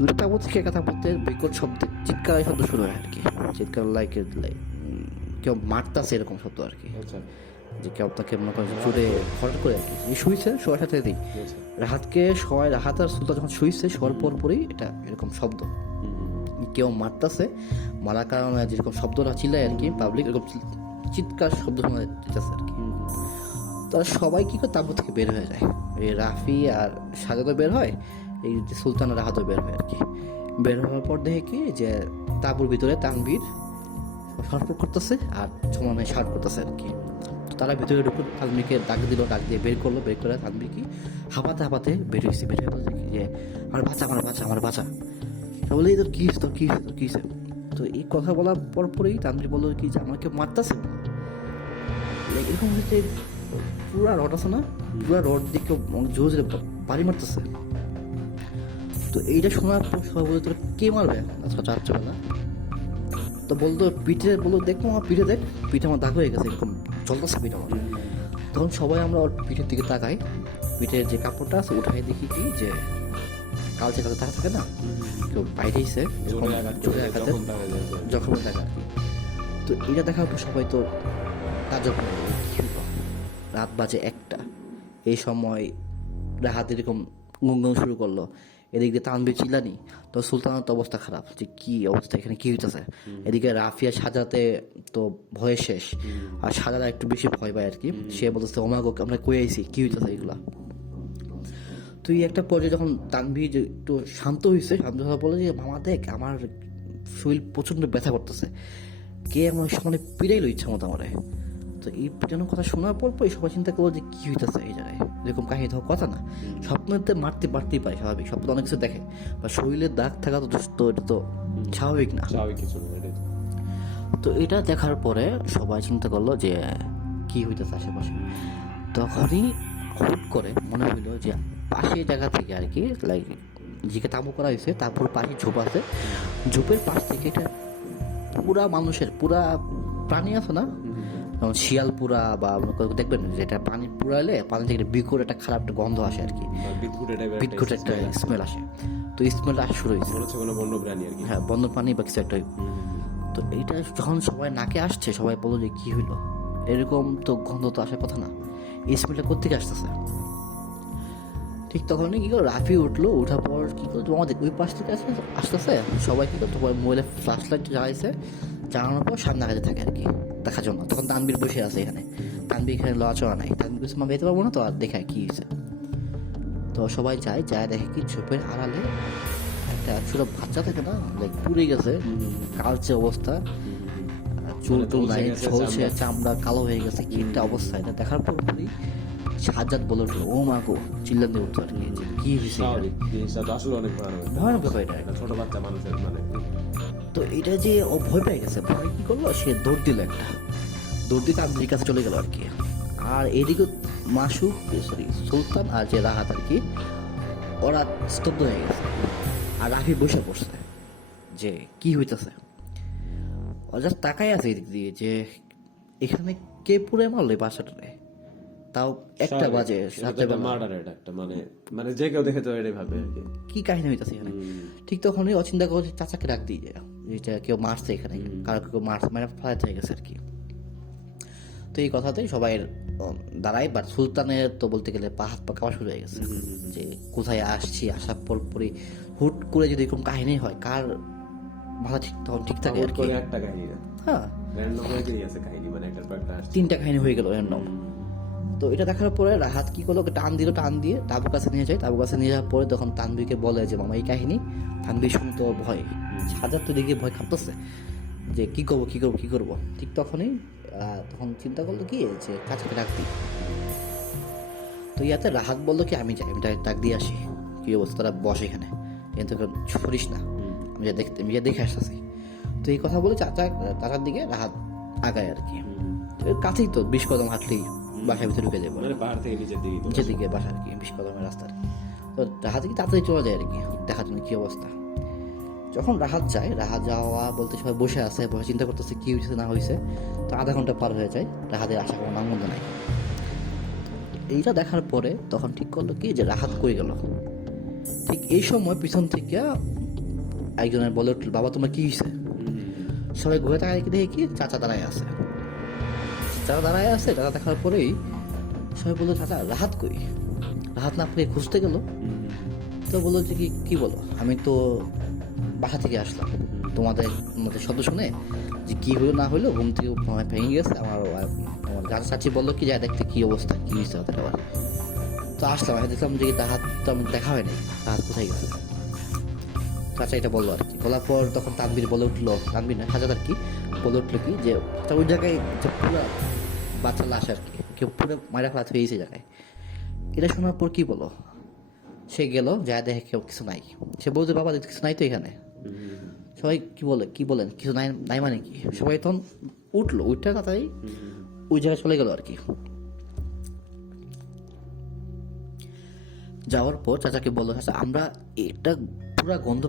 দুটো তাঁবু থেকে একটা তাঁবুতে বিকট শব্দ চিৎকার শব্দ শুরু হয় আর কি, চিৎকার লাইক কেউ মারতাছে এরকম শব্দ আর কি, যে কেউ আপনাকে মনে করেন জোরে হঠাৎ করে আর কি শুয়েছে, শোয়ার সাথে রাহাত আর সুলতান যখন শুয়েছে শোয়ার পরই এটা এরকম শব্দ, কেউ মারতাছে, মারার কারণে যেরকম শব্দটা চিল্লায় আর কি, পাবলিক এরকম চিৎকার শব্দ শোনা যেতেছে আর কি। তারা সবাই কি করে তাঁবু থেকে বের হয়ে যায়, এই রাফি আর সাজাদও বের হয়, এই যে সুলতান আর রাহাতও বের হয় আর কি। বের হওয়ার পর দেখে কি যে তাঁবুর ভিতরে তানভীর শর্টপুট করতেছে আর সমানে শার্ট করতেছে আর কি। তো তারা ভিতরে ঢুকে তানভীরকে ডাক দিয়ে বের করে তানভীর কি হাঁপাতে বের হয়ে বলছে কি যে আমার বাঁচা বলে তোর কি হয়েছে। তো এই কথা বলার পরেই তানভীর বললো কি যে আমাকে মারতেছে, এরকম হচ্ছে পুরা রড আছে না, পুরা রড দিকে জোরে বাড়ি মারতেছে। তো এইটা শোনার পর সবাই বলে তোর কে মারবে আজকে রাত্রেবেলা। তো বলতো দেখবো আমার পিঠে আমার দাগ হয়ে গেছে, এরকম চলতেছে পিঠে আমার। তখন সবাই আমরা ওর পিঠের দিকে তাকাই, পিঠের যে কাপড়টা আছে উঠাই দেখি কি যে কালচে কালচে টাকা থাকে না, কেউ বাইরে এসে জোরে আঘাতে জখমের টাকা আর কি। তো এটা দেখার পর সবাই তো তাজ্জব হয়ে গেল, কি হলো? রাত বাজে 1টা, এই সময় রাহাত এরকম গুনগুন শুরু করলো, এদিক দিয়ে তানভীর চিল্লানি, তো সুলতানের তো অবস্থা খারাপ, যে কি অবস্থা এখানে কি হইতেছে। এদিকে রাফিয়া সাজাতে তো ভয়ে শেষ, আর সাজারা একটু বেশি ভয় পায় আর কি, সে বলতেছে ওমাগো আমরা কই আইছি, কি হইতেছে এগুলা। তো এই একটা পর্যায়ে যখন তানভীর যে একটু শান্ত হয়েছে, শান্ত হওয়ার বলে যে মামা দেখ আমার শরীর প্রচন্ড ব্যথা করতেছে, কে আমার সামনে পিড়াইলো ইচ্ছা মতো আমারে। তো এই পিটানোর কথা শোনার পর সবাই চিন্তা করলো যে কি হইতেছে এই জায়গায়, এরকম কাহিনী তো কথা না, স্বপ্নতে মারতে পারতেই পারে স্বাভাবিক, স্বপ্ন অনেক কিছু দেখে, বা শরীরের দাগ থাকা তো দোস্ত এটা তো স্বাভাবিক না। স্বাভাবিক কিছু না এটাই। তো এটা দেখার পরে সবাই চিন্তা করলো যে কি হইতেছে আশেপাশে। তখনই হুট করে মনে হইলো যে পাশের জায়গা থেকে আর কি, লাইক যেকে তাঁবু করা হয়েছে তারপর পাশে ঝোপ আছে, ঝোপের পাশ থেকে এটা পুরা মানুষের পুরা প্রাণী আছে না, যেমন শিয়াল পুরা, বা দেখবেন যেটা পানি পুরাইলে পানি থেকে বিকট একটা খারাপ একটা গন্ধ আসে আর কি, বিদ্যুৎ একটা স্মেল আসে। তো স্মেল আসা শুরু হয়েছে, কোনো বন্য প্রাণী আর কি, হ্যাঁ বন্য প্রাণী বা কিছু একটা। তো এইটা যখন সবাই নাকে আসছে, সবাই বললো যে কি হইলো, এরকম তো গন্ধ তো আসার কথা না, এই স্মেলটা কোথেকে আসতেছে। ঠিক তখনই কি করলো, রাফি উঠলো, ওঠার পর কি করলো আমাদের ওই পাশ থেকে আসতেছে, সবাই কি করতো মোবাইলে ফ্ল্যাশ লাইট জ্বালাইছে, জ্বালানোর পর সামনে আগাতে থাকে আর কি দেখার জন্য। তখন তানবীর বসে আছে এখানে, তানবীর এখানে লড়াচড়া নাই, তানবীর বসে মা বেতে পারবো না, তো আর দেখায় কি হয়েছে। তো সবাই যায় দেখে কি ঝোপের আড়ালে একটা ছোট বাচ্চা থাকে না, লাইক পুড়ে গেছে, কালচে অবস্থা, চুল টুল নাই, ঝলছে, চামড়া কালো হয়ে গেছে, কি একটা অবস্থা। এটা দেখার পর সাজ্জাদ বলে উঠলো ও মা গো, চিল্লান দিয়ে উঠতো আর কি, যে কি হয়েছে। আসলে অনেক ভয়ানক ব্যাপার এটা, একটা ছোট বাচ্চা মানুষের মানে। তো এটা যে ও ভয় পেয়ে গেছে, ভয় কি করলো, সে দৌড় দিল, একটা দৌড় দিয়ে তানভীর কাছে চলে গেল আর কি। আর এদিকে মাসুক সুলতান আর যে রাহাত আর কি, ওরা স্তব্ধ হয়ে গেছে, আর রাফি বসে পড়ছে যে কি হইতেছে। ও জাস্ট তাকাই আছে এদিক দিয়ে যে এখানে কে পুরে মারলো এই বাসাটারে, তাও 1টা বাজে রাতের মার্ডার, এটা একটা মানে মানে যে কেউ দেখে তো এটাই ভাবে আর কি, কি কাহিনী হইতেছে এখানে। ঠিক তখনই অচিন্তা করে চাচাকে ডাক দিয়ে যায়, যেটা কেউ মারছে এখানে, কারো কেউ মারছে, মানে ফেলাতে হয়ে গেছে আর কি। তো এই কথাতেই সবাই দাঁড়ায়, বাট সুলতানের তো বলতে গেলে হাত পা কাঁপা শুরু হয়ে গেছে, যে কোথায় আসছি, আসার পর পরই হুট করে যদি এরকম কাহিনী হয়, কার মাথা ঠিক তখন ঠিক থাকে আর কি। একটা কাহিনী না, হ্যাঁ র্যান্ডম হয়ে গিয়ে আছে কাহিনী, মানে একটার পর একটা আসছে। 3টা কাহিনী হয়ে গেল এর নাম। তো এটা দেখার পরে রাহাত কি করলো, টান দিল, টান দিয়ে তাবুর কাছে নিয়ে যায়, তাবুর কাছে নিয়ে যাওয়ার পরে তখন তানভীরকে বলে যে মামা এই কাহিনী। তানভীর শুনতো ভয়, হাজার তো দেখে ভয় কাঁপতেছে, যে কি করবো কি করবো কি করবো। ঠিক তখনই তখন চিন্তা করলো কি যে চাচাকে ডাক দিই। তো ইয়াতে রাহাত বললো কি আমি যাই, আমি ডাক দিয়ে আসি, কি অবস্থা, তারা বসে এখানে, কিন্তু ছড়িস না, আমি যা দেখে আসতেছি। তো এই কথা বলে চাচার দিকে রাহাত আগায় আর কি, কাছেই তো 20 কদম হাঁটলেই বাসার ভিতরে ঢুকে যাবো, মানে পাহাড় থেকে নিচের দিকে নিচের দিকে বাসা আর কি, 20 কদমের রাস্তা আর কি। তো রাহাত কি তাড়াতাড়ি চলে যায় আর কি দেখার জন্য কি অবস্থা। যখন রাহাত যায়, রাহাত যাওয়া বলতে সবাই বসে আছে, বসে চিন্তা করতেছে কি হয়েছে না হয়েছে। তো আধা ঘন্টা পার হয়ে যায়, রাহাতের আশা কোনো নাম নাই। এইটা দেখার পরে তখন ঠিক করলো কি যে রাহাত কই গেল। ঠিক এই সময় পিছন থেকে একজনের বলে উঠল বাবা তোমার কি হয়েছে। সবাই ঘুরে তাকায় দেখে কি চাচা দাঁড়ায় আছে, চাচা দাঁড়ায় আছে। চাচা দেখার পরেই সবাই বললো চাচা রাহাত কই। রাহাত না পেয়ে খুঁজতে গেল, তো বললো যে কি বলো, আমি তো বাসা থেকে আসলাম, তোমাদের শব্দ শুনে যে কি হলো না হলো ঘুম থেকে ভেঙে গেছে। আমার চাচি বললো কি যা দেখতে কি অবস্থা কি হয়েছে ওদের আবার। তো আসলাম, আমি দেখলাম যে রাহাত তো আমি দেখা হয়নি, রাহাত কোথায় গেছে। চাচা এটা বললো আর কি। বলার পর তখন তানভীর বলে উঠলো, তানভীর না সাজাদ আর কি, বলে উঠলো কি যে ওই জায়গায় যে পুরো বাচ্চা লাশ আর কি, কেউ পুরো মারা ফেলা হয়েছে জায়গায়। এটা শোনার পর কি বলো, সে গেল যা দেখে কেউ কিছু নাই। সে বলছে বাবা কিছু নাই তো এখানে। সবাই কি বলেন কিছু নাই, নাই মানে কি। সবাই তখন উঠলো, উঠটার কথাই ওই জায়গায় চলে গেল আর কি। যাওয়ার পর চাচাকে বললো চাচা আমরা এটা পুরা গন্ধ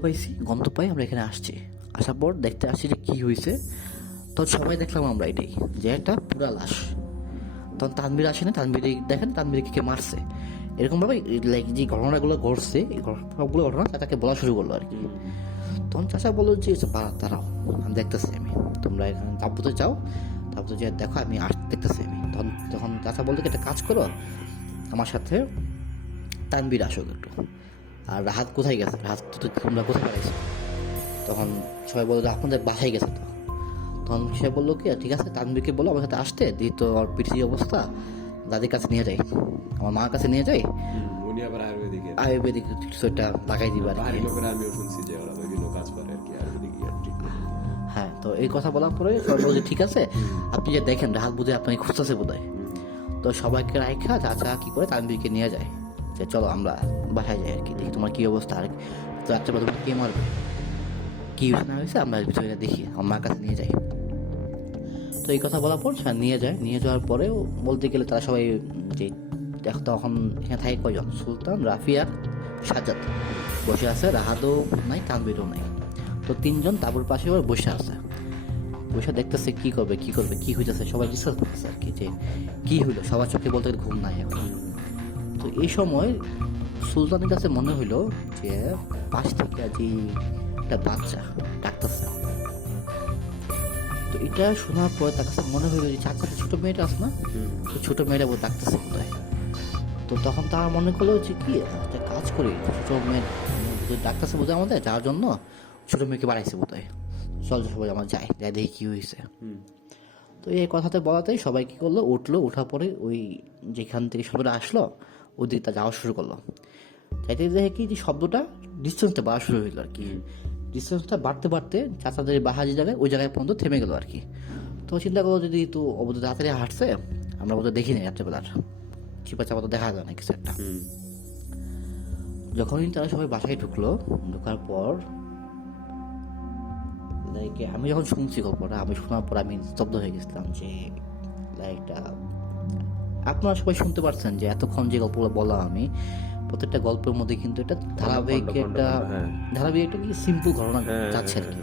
পাই আমরা এখানে আসছি। আসার পর দেখতে আসছি যে কি হয়েছে। তখন সবাই দেখলাম আমরা এটাই যে একটা পুরা লাশ। তখন তানভীর আসে না, তানভীর দেখেন তানভীরকে কে মারছে। এরকমভাবে লাইক যে ঘটনাগুলো ঘটছে এই সবগুলো ঘটনা চাচাকে বলা শুরু করলো আর কি। তখন চাচা বললো যে দাঁড়াও, আমি দেখতেছি, আমি তোমরা এখানে তাবুতে যাও, তাবুতে যে দেখো আমি দেখতেছি আমি। তখন চাচা বললো কি একটা কাজ করো, আমার সাথে তানবীর আসো একটু। আর রাহাত কোথায় গেছে, রাহাত তোমরা কোথায় পাঠাইছো? তখন সবাই বললো আপনাদের বাসায় গেছে। তো তখন সে বললো কি ঠিক আছে তানবীরকে বলো আমার সাথে আসতে, দিয়ে তো ওর পিঠির অবস্থা দাদির কাছে নিয়ে যাই, আমার মার কাছে নিয়ে যাই, উনি আবার আয়ুর্বেদিক কিছু একটা লাগাই দিবা আর কি। লোকেরা আমিও শুনছি যে ওরা বিভিন্ন কাজ করে আর কি আয়ুর্বেদিক ট্রিটমেন্ট। হ্যাঁ, তো এই কথা বলার পরে সবাই বলছে ঠিক আছে, আপনি যে দেখেন রাহাত বুঝে আপনাকে খুঁজতেছে বোধ হয়। তো সবাইকে রাখা চাচা কি করে তানবীরকে নিয়ে যায় যে চলো আমরা বাসায় যাই আর কি, দেখি তোমার কি অবস্থা, আর তো একটা তোমার কে মারবে, কি হয়েছে না হয়েছে আমরা ভিতরে দেখি, আমার কাছে নিয়ে যাই। তো এই কথা বলার পর নিয়ে যায়, নিয়ে যাওয়ার পরেও বলতে গেলে তারা সবাই যে দেখো তখন এখানে থাকে কয়জন, সুলতান, রাফি আর সাজ্জাদ বসে আছে, রাহাতও নাই তানবীরও নাই। তো তিনজন তাবুর পাশে ওর বসে আছে, বসে দেখতেছে কি করবে কি করবে কি হইতেছে, সবাই ডিসকাস করতেছে আর কি যে কি হইলো, সবার চোখে বলতে গেলে ঘুম নাই এখন। তো এই সময় সুলতানের কাছে মনে হইলো যে পাশ থেকে যে একটা বাচ্চা ডাকতেছে। তো এটা শোনার পরে তার কাছে মনে হইলো যে চাচাতে ছোট মেয়েটা আছে না, তো ছোট মেয়েটা ডাকতেছে কোথায়। তো তখন তারা মনে করলো যে কি একটা কাজ করি, ছোট মেয়ে ডাকতেছে বোধহয় আমাদের যাওয়ার জন্য, ছোট মেয়েকে বাড়াইছে বোধহয়, চল সবাই আমার যাই যাই দেখি কি হয়েছে। তো এই কথাতে বলাতেই সবাই কি করলো, উঠলো, ওঠার পরে ওই যেখান থেকে শব্দটা আসলো ওই দিকটা যাওয়া শুরু করলো। যাইতে দেখে কি যে শব্দটা ডিস্টেন্সটা বাড়া শুরু হইলো আর কি, ডিস্টেন্সটা বাড়তে বাড়তে চাচাদের বাহাজি জায়গায় ওই জায়গায় পর্যন্ত থেমে গেলো আর কি। তো চিন্তা করলো যদি তো অবধি তাড়াতাড়ি হাঁটছে, আমরা বোধহয় দেখি নাই রাত্রেবেলার, চিপা চাপা তো দেখা যায় না কিছু একটা। যখনই তারা সবাই বাসায় ঢুকলো, ঢোকার পর লাইক আমি যখন শুনছি গল্পটা, আমি শোনার পর আমি স্তব্ধ হয়ে গেছিলাম যে লাইকটা আপনারা সবাই শুনতে পারছেন যে এতক্ষণ যে গল্পগুলো বললাম আমি, প্রত্যেকটা গল্পের মধ্যে কিন্তু এটা ধারাবাহিক একটা কি সিম্পল ঘটনা যাচ্ছে আর কি।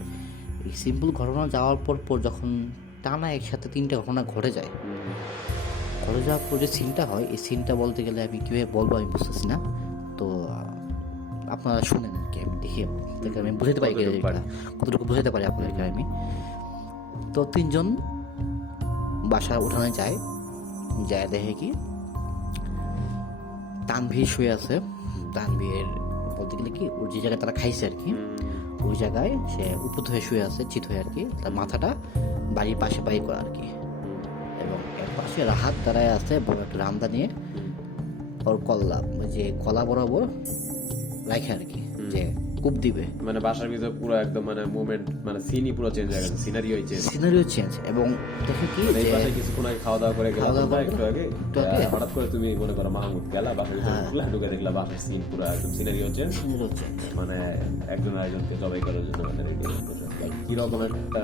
এই সিম্পল ঘটনা যাওয়ার পর যখন টানা একসাথে তিনটা ঘটনা ঘটে যায়, ঘটে যাওয়ার পর যে সিনটা হয়, এই সিনটা বলতে গেলে আমি কীভাবে বলবো আমি বুঝতেছি না। তো আপনারা শুনেন আর কি, আমি দেখি আমি বুঝাতে পারি কতটুকু বুঝাতে পারি আপনাদেরকে আমি। তো তিনজন বাসার উঠানে যায়, দেখে কি তানভীর শুয়ে আছে। তানভীর বলতে গেলে কি ওর যে জায়গায় তারা খাইছে আর কি, ওই জায়গায় সে উপর হয়ে শুয়ে আছে, চিত হয়ে আর কি, তার মাথাটা বাড়ির পাশে বাড়ি করা আর কি। এবং এর পাশে রাহাত দাঁড়ায় আছে বড় একটা রান্দা নিয়ে, ওর কলা বরাবর রাখে আর কি, যে কূপ দিবে। মানে বাসার ভিতরে পুরো একদম মানে মোমেন্ট মানে সিনই পুরো চেঞ্জ হয়ে গেছে, সিনারিও চেঞ্জ। এবং দেখে কি এই বাসায় কিছুক্ষণ আগে খাওয়া দাওয়া করে গেলাম একটু আগে, হঠাৎ করে তুমি মনে করো মাহমুদ গেলা বাসায় ঢুকে দেখলা বাসার সিন পুরো একদম সিনারিও চেঞ্জ, মানে একজন আরেকজনকে জবাই করার জন্য মানে কিরকম একটা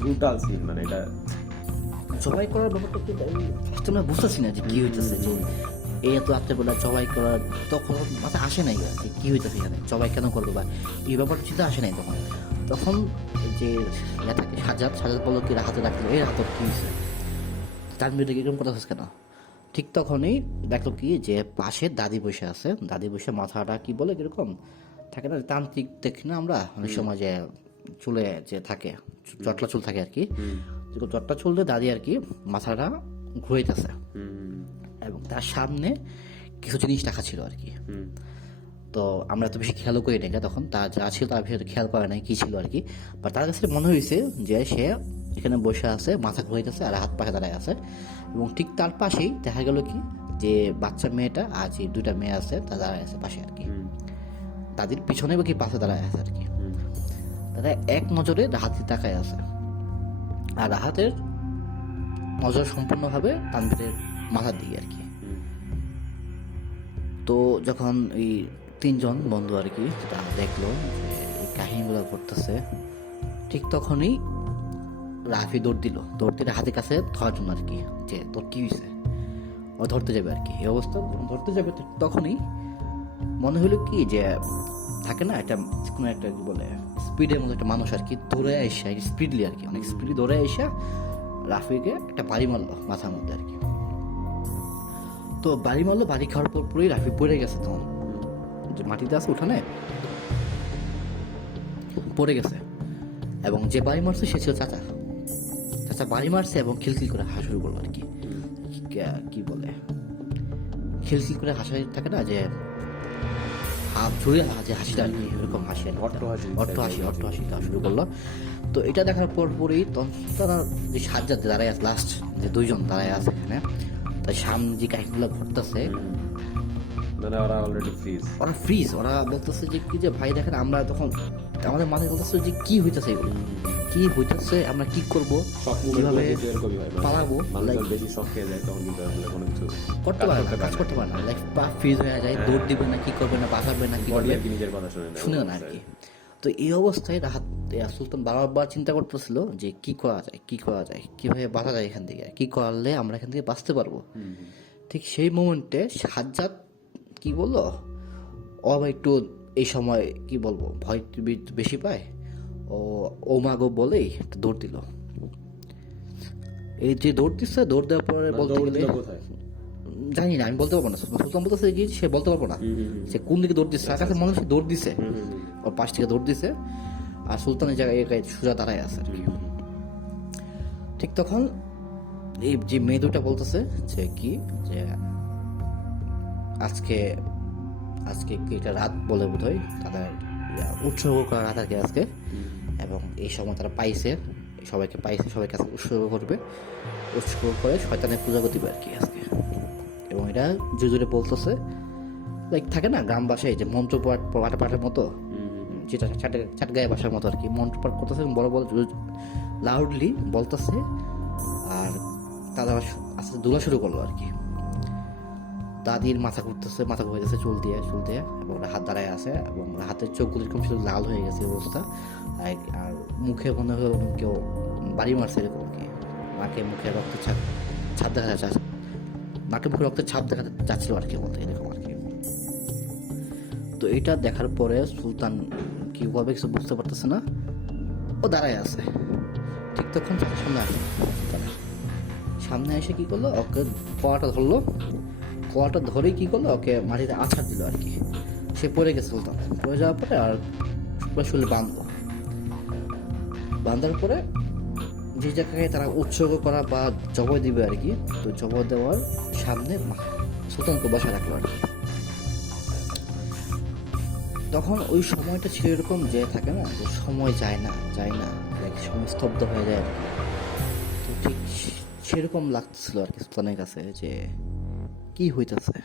ব্রুটাল সিন, মানে এটা জবাই করার ব্যাপারটা কি ফার্স্ট আমরা বুঝতেছি না যে কি হইতেছে, যে এই এত রাত্রেবেলা জবাই করার তখন মাথায় আসে নাই যে কি হইতেছে এখানে, জবাই কেন করবো বা এই ব্যাপারটা চিন্তা আসে নাই। তখন যে থাকে সাজাদ বললো কি হাতে রাখলো, এই হাতর কি হয়েছে, তার মেয়েটা এরকম কথা হচ্ছে কেন। ঠিক তখনই দেখলো কি যে পাশে দাদি বসে আছে, দাদি বসে মাথাটা কি বলে কিরকম থাকে না, তান্ত্রিক দেখি না আমরা অনেক সময় যে চুলে যে থাকে চটলা চুল থাকে আর কি, চটটা চুল দিয়ে দাদি আর কি মাথাটা ঘুরাইতেছে, এবং তার সামনে কিছু জিনিস রাখা ছিল আর কি। তো আমরা তো বেশি খেয়ালও করি না, তখন তার যা ছিল তার ভিতরে খেয়াল করে নাই কি ছিল আর কি। বাট তার কাছে মনে হয়েছে যে সে এখানে বসে আছে, মাথা ঘুরাইতেছে আর হাত পাশে দাঁড়ায় আছে, এবং ঠিক তার পাশেই দেখা গেল কি যে বাচ্চা মেয়েটা আর যে দুইটা মেয়ে আছে তা দাঁড়ায় আছে পাশে আর কি, তাদের পিছনে বা কি পাশে দাঁড়ায় আছে আর কি। তারা এক নজরে রাহাতের তাকায় আছে, আর রাহাতের নজর সম্পূর্ণভাবে তানভীরের মাথার দিকে আর কি। তো যখন এই তিনজন বন্ধু আর কি তারা দেখলো যে এই কাহিনীগুলো ঘটতেছে, ঠিক তখনই রাফি দৌড় দিল হাতের কাছে ধরার জন্য আর কি, যে তোর কি হয়েছে, ও ধরতে যাবে আর কি। এই অবস্থা ধরতে যাবে, তখনই মনে হলো কি যে থাকে না একটা কোনো একটা কি বলে স্পিডের মধ্যে একটা মানুষ আর কি দৌড়ে এসে স্পিডলি আর কি, অনেক স্পিডলি দৌড়ে এসে রাফিকে একটা বাড়ি মারলো মাথার মধ্যে আর কি। তো বাড়ি মারলো, বাড়ি খাওয়ার পর পরেই রাফি পড়ে গেছে, তখন যে মাটিতে আছে উঠানে পড়ে গেছে। এবং যে বাড়ি মারছে সে ছিল চাচা। চাচা বাড়ি মারছে এবং খিলখিল করে হাসা শুরু করলো আর কি। কি বলে, খিলখিল করে হাসা থাকে না, যে হাত ঝুড়ে যে হাসিটা আর কি, এরকম হাসি আর কি। অট্ট হাসি দেওয়া শুরু করলো। তো এটা দেখার পর পরেই তখন তারা যে সাজ্জাদ দাঁড়ায় আছে, লাস্ট যে দুইজন দাঁড়ায় আছে এখানে, তাই সামনে যে কাহিনীগুলো ঘটতেছে, মানে ওরা অলরেডি ফ্রিজ। ওরা বলতেছে যে কি, যে ভাই দেখেন, আমরা তখন আমাদের মাথায় বলতেছে যে কি হইতেছে, এগুলো কি হইতেছে, আমরা কি করবো, কিভাবে পালাবো, বেশি শখ খেয়ে যায় তখন কিন্তু আসলে কোনো কিছু করতে পারে না, কাজ করতে পারে না, লাইক পা ফ্রিজ হয়ে যায়, দৌড় দিবে না, কি করবে না, বাঁচাবে না, কি করবে নিজের কথা শুনে না আর কি। তো এই অবস্থায় সুলতান বারবার চিন্তা করতেছিল যে কি করা যায়, কিভাবে বাঁচা যায় এখান থেকে, কি করলে আমরা এখান থেকে বাঁচতে পারবো। ঠিক সেই মোমেন্টে সাজ্জাদ কি বললো, ও আবার একটু এই সময় কি বলবো, ভয় একটু বেশি পায়, ও মাগো বলেই একটু দৌড় দিল। এই যে দৌড় দিচ্ছে, দৌড় দেওয়ার পরে বলতে গেলে জানি না, আমি বলতে পারবো না। সুলতান বলতেছে কি, সে বলতে পারবো না সে কোন দিকে দৌড় দিচ্ছে, আকাশের মনে হচ্ছে দৌড় দিছে, ওর পাশ থেকে দৌড় দিছে, আর সুলতানের জায়গায় সোজা দাঁড়ায় আছে আর কি। ঠিক তখন এই যে মেয়ে দুটা বলতেছে যে কি, যে আজকে কি একটা রাত বলে বোধ হয়, তাদের উৎসর্গ করা রাত আর কি আজকে, এবং এই সময় তারা পাইছে, সবাইকে কাছে উৎসর্গ করবে, উৎসর্গ করে শয়তানের পূজা করতে আর কি আজকে। এবং এটা জুজুরে বলতেছে, লাইক থাকে না গ্রাম বাসায় যে মন্ত্র পাঠের মতো, যেটা চাটগায়ে বাসার মতো আর কি, মন্ত্র পাঠ করতেছে বড় বড় লাউডলি বলতেছে, আর তারা আস্তে দোলা শুরু করলো আর কি। দাদির মাথা ঘুরতেছে চুল দিয়ে, এবং হাত দাঁড়ায় আছে, এবং হাতের চোখগুলো এরকম শুধু লাল হয়ে গেছে অবস্থা, আর মুখে মনে হলো কেউ বাড়ি মারছে এরকম আর কি। মুখে রক্তের ছাপ দেখা যাচ্ছে, মুখে রক্তের ছাপ দেখা যাচ্ছিল আর কি, বলতে এরকম আর কি। তো এটা দেখার পরে সুলতান কি করবে কিছু বুঝতে পারতেছে না, ও দাঁড়ায় আছে। ঠিক তখন সামনে এসে কি করলো, ওকে কলাটা ধরেই কি করলো, ওকে মাটিতে আছাড় দিল আর কি। সে পড়ে গেছে সুলতান, পড়ে যাওয়ার পরে আর শরীরে বাঁধার পরে যে জায়গায় তারা উৎসর্গ করা বা জবাই দিবে আর কি, তো জবাই দেওয়ার সামনে সুলতানকে বসা রাখলো আর কি। তখন ওই সময়টা ছিল এরকম যে থাকে না, যে সময় যায় না, সময় স্তব্ধ হয়ে যায় আর কি। তো ঠিক সেরকম লাগছিল আর কি সুলতানের কাছে, যে কি হইতেছে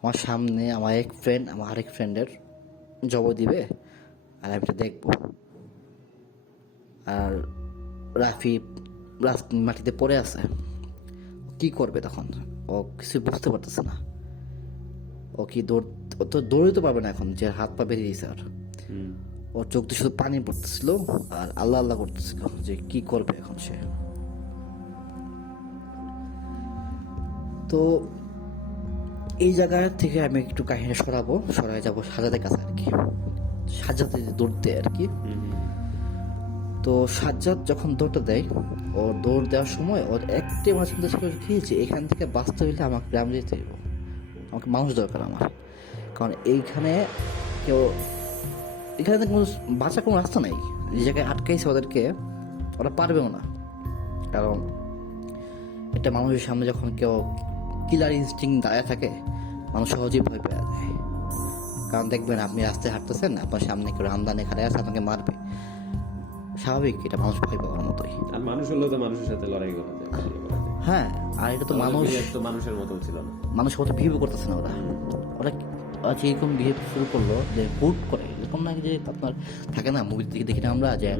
আমার সামনে, আমার আরেক ফ্রেন্ডের জবাই দিবে, আর আমি দেখবো, আর রাফি মাটিতে পড়ে আছে, কি করবে তখন, ও কিছু বুঝতে পারতেছে না। ও কি দৌড়তে পারবে না এখন, যে হাত পা বেরিয়ে দিয়েছে, আর ওর চোখ দিয়ে শুধু পানি পড়তেছিল, আর আল্লাহ করতেছিল যে কি করবে এখন সে। তো এই জায়গা থেকে আমি একটু কাহিনী সরাই যাবো সাজ্জাদের কাছে আর কি। সাজ্জাদ দৌড়তে আর কি। তো সাজ্জাদ যখন দৌড়টা দেয়, ও দৌড় দেওয়ার সময় ওর একটি মাঝে চিন্তা ছিল কি, যে এখান থেকে বাঁচতে হইলে আমাকে গ্রামে যেতে হইব, আমাকে মানুষ দরকার আমার, কারণ এখানে থেকে বাঁচার কোনো রাস্তা নাই। যে জায়গায় আটকাইছে ওদেরকে, ওরা পারবেও না, কারণ একটা মানুষের সামনে যখন কেউ কিলার ইনস্টিংক্ট দাঁড়ায় থাকে, মানুষ সহজেই ভয় পেয়ে যায়। কারণ দেখবেন আপনি রাস্তায় হাঁটতেছেন, আপনার সামনে কেউ রামদানে খাড়ে আছে, আপনাকে মারবে, স্বাভাবিক, এটা মানুষ ভয় পাওয়ার মতোই। আর মানুষ হলেও তো মানুষের সাথে লড়াই করা যায়। হ্যাঁ, আর এটা তো মানুষের মতো ছিল না, মানুষের মতো বিহেভ করতেছে না ওরা যেরকম বিহেভ শুরু করলো, যে হুট করে এরকম না, যে আপনার থাকে না মুভির দিকে দেখি না আমরা, যে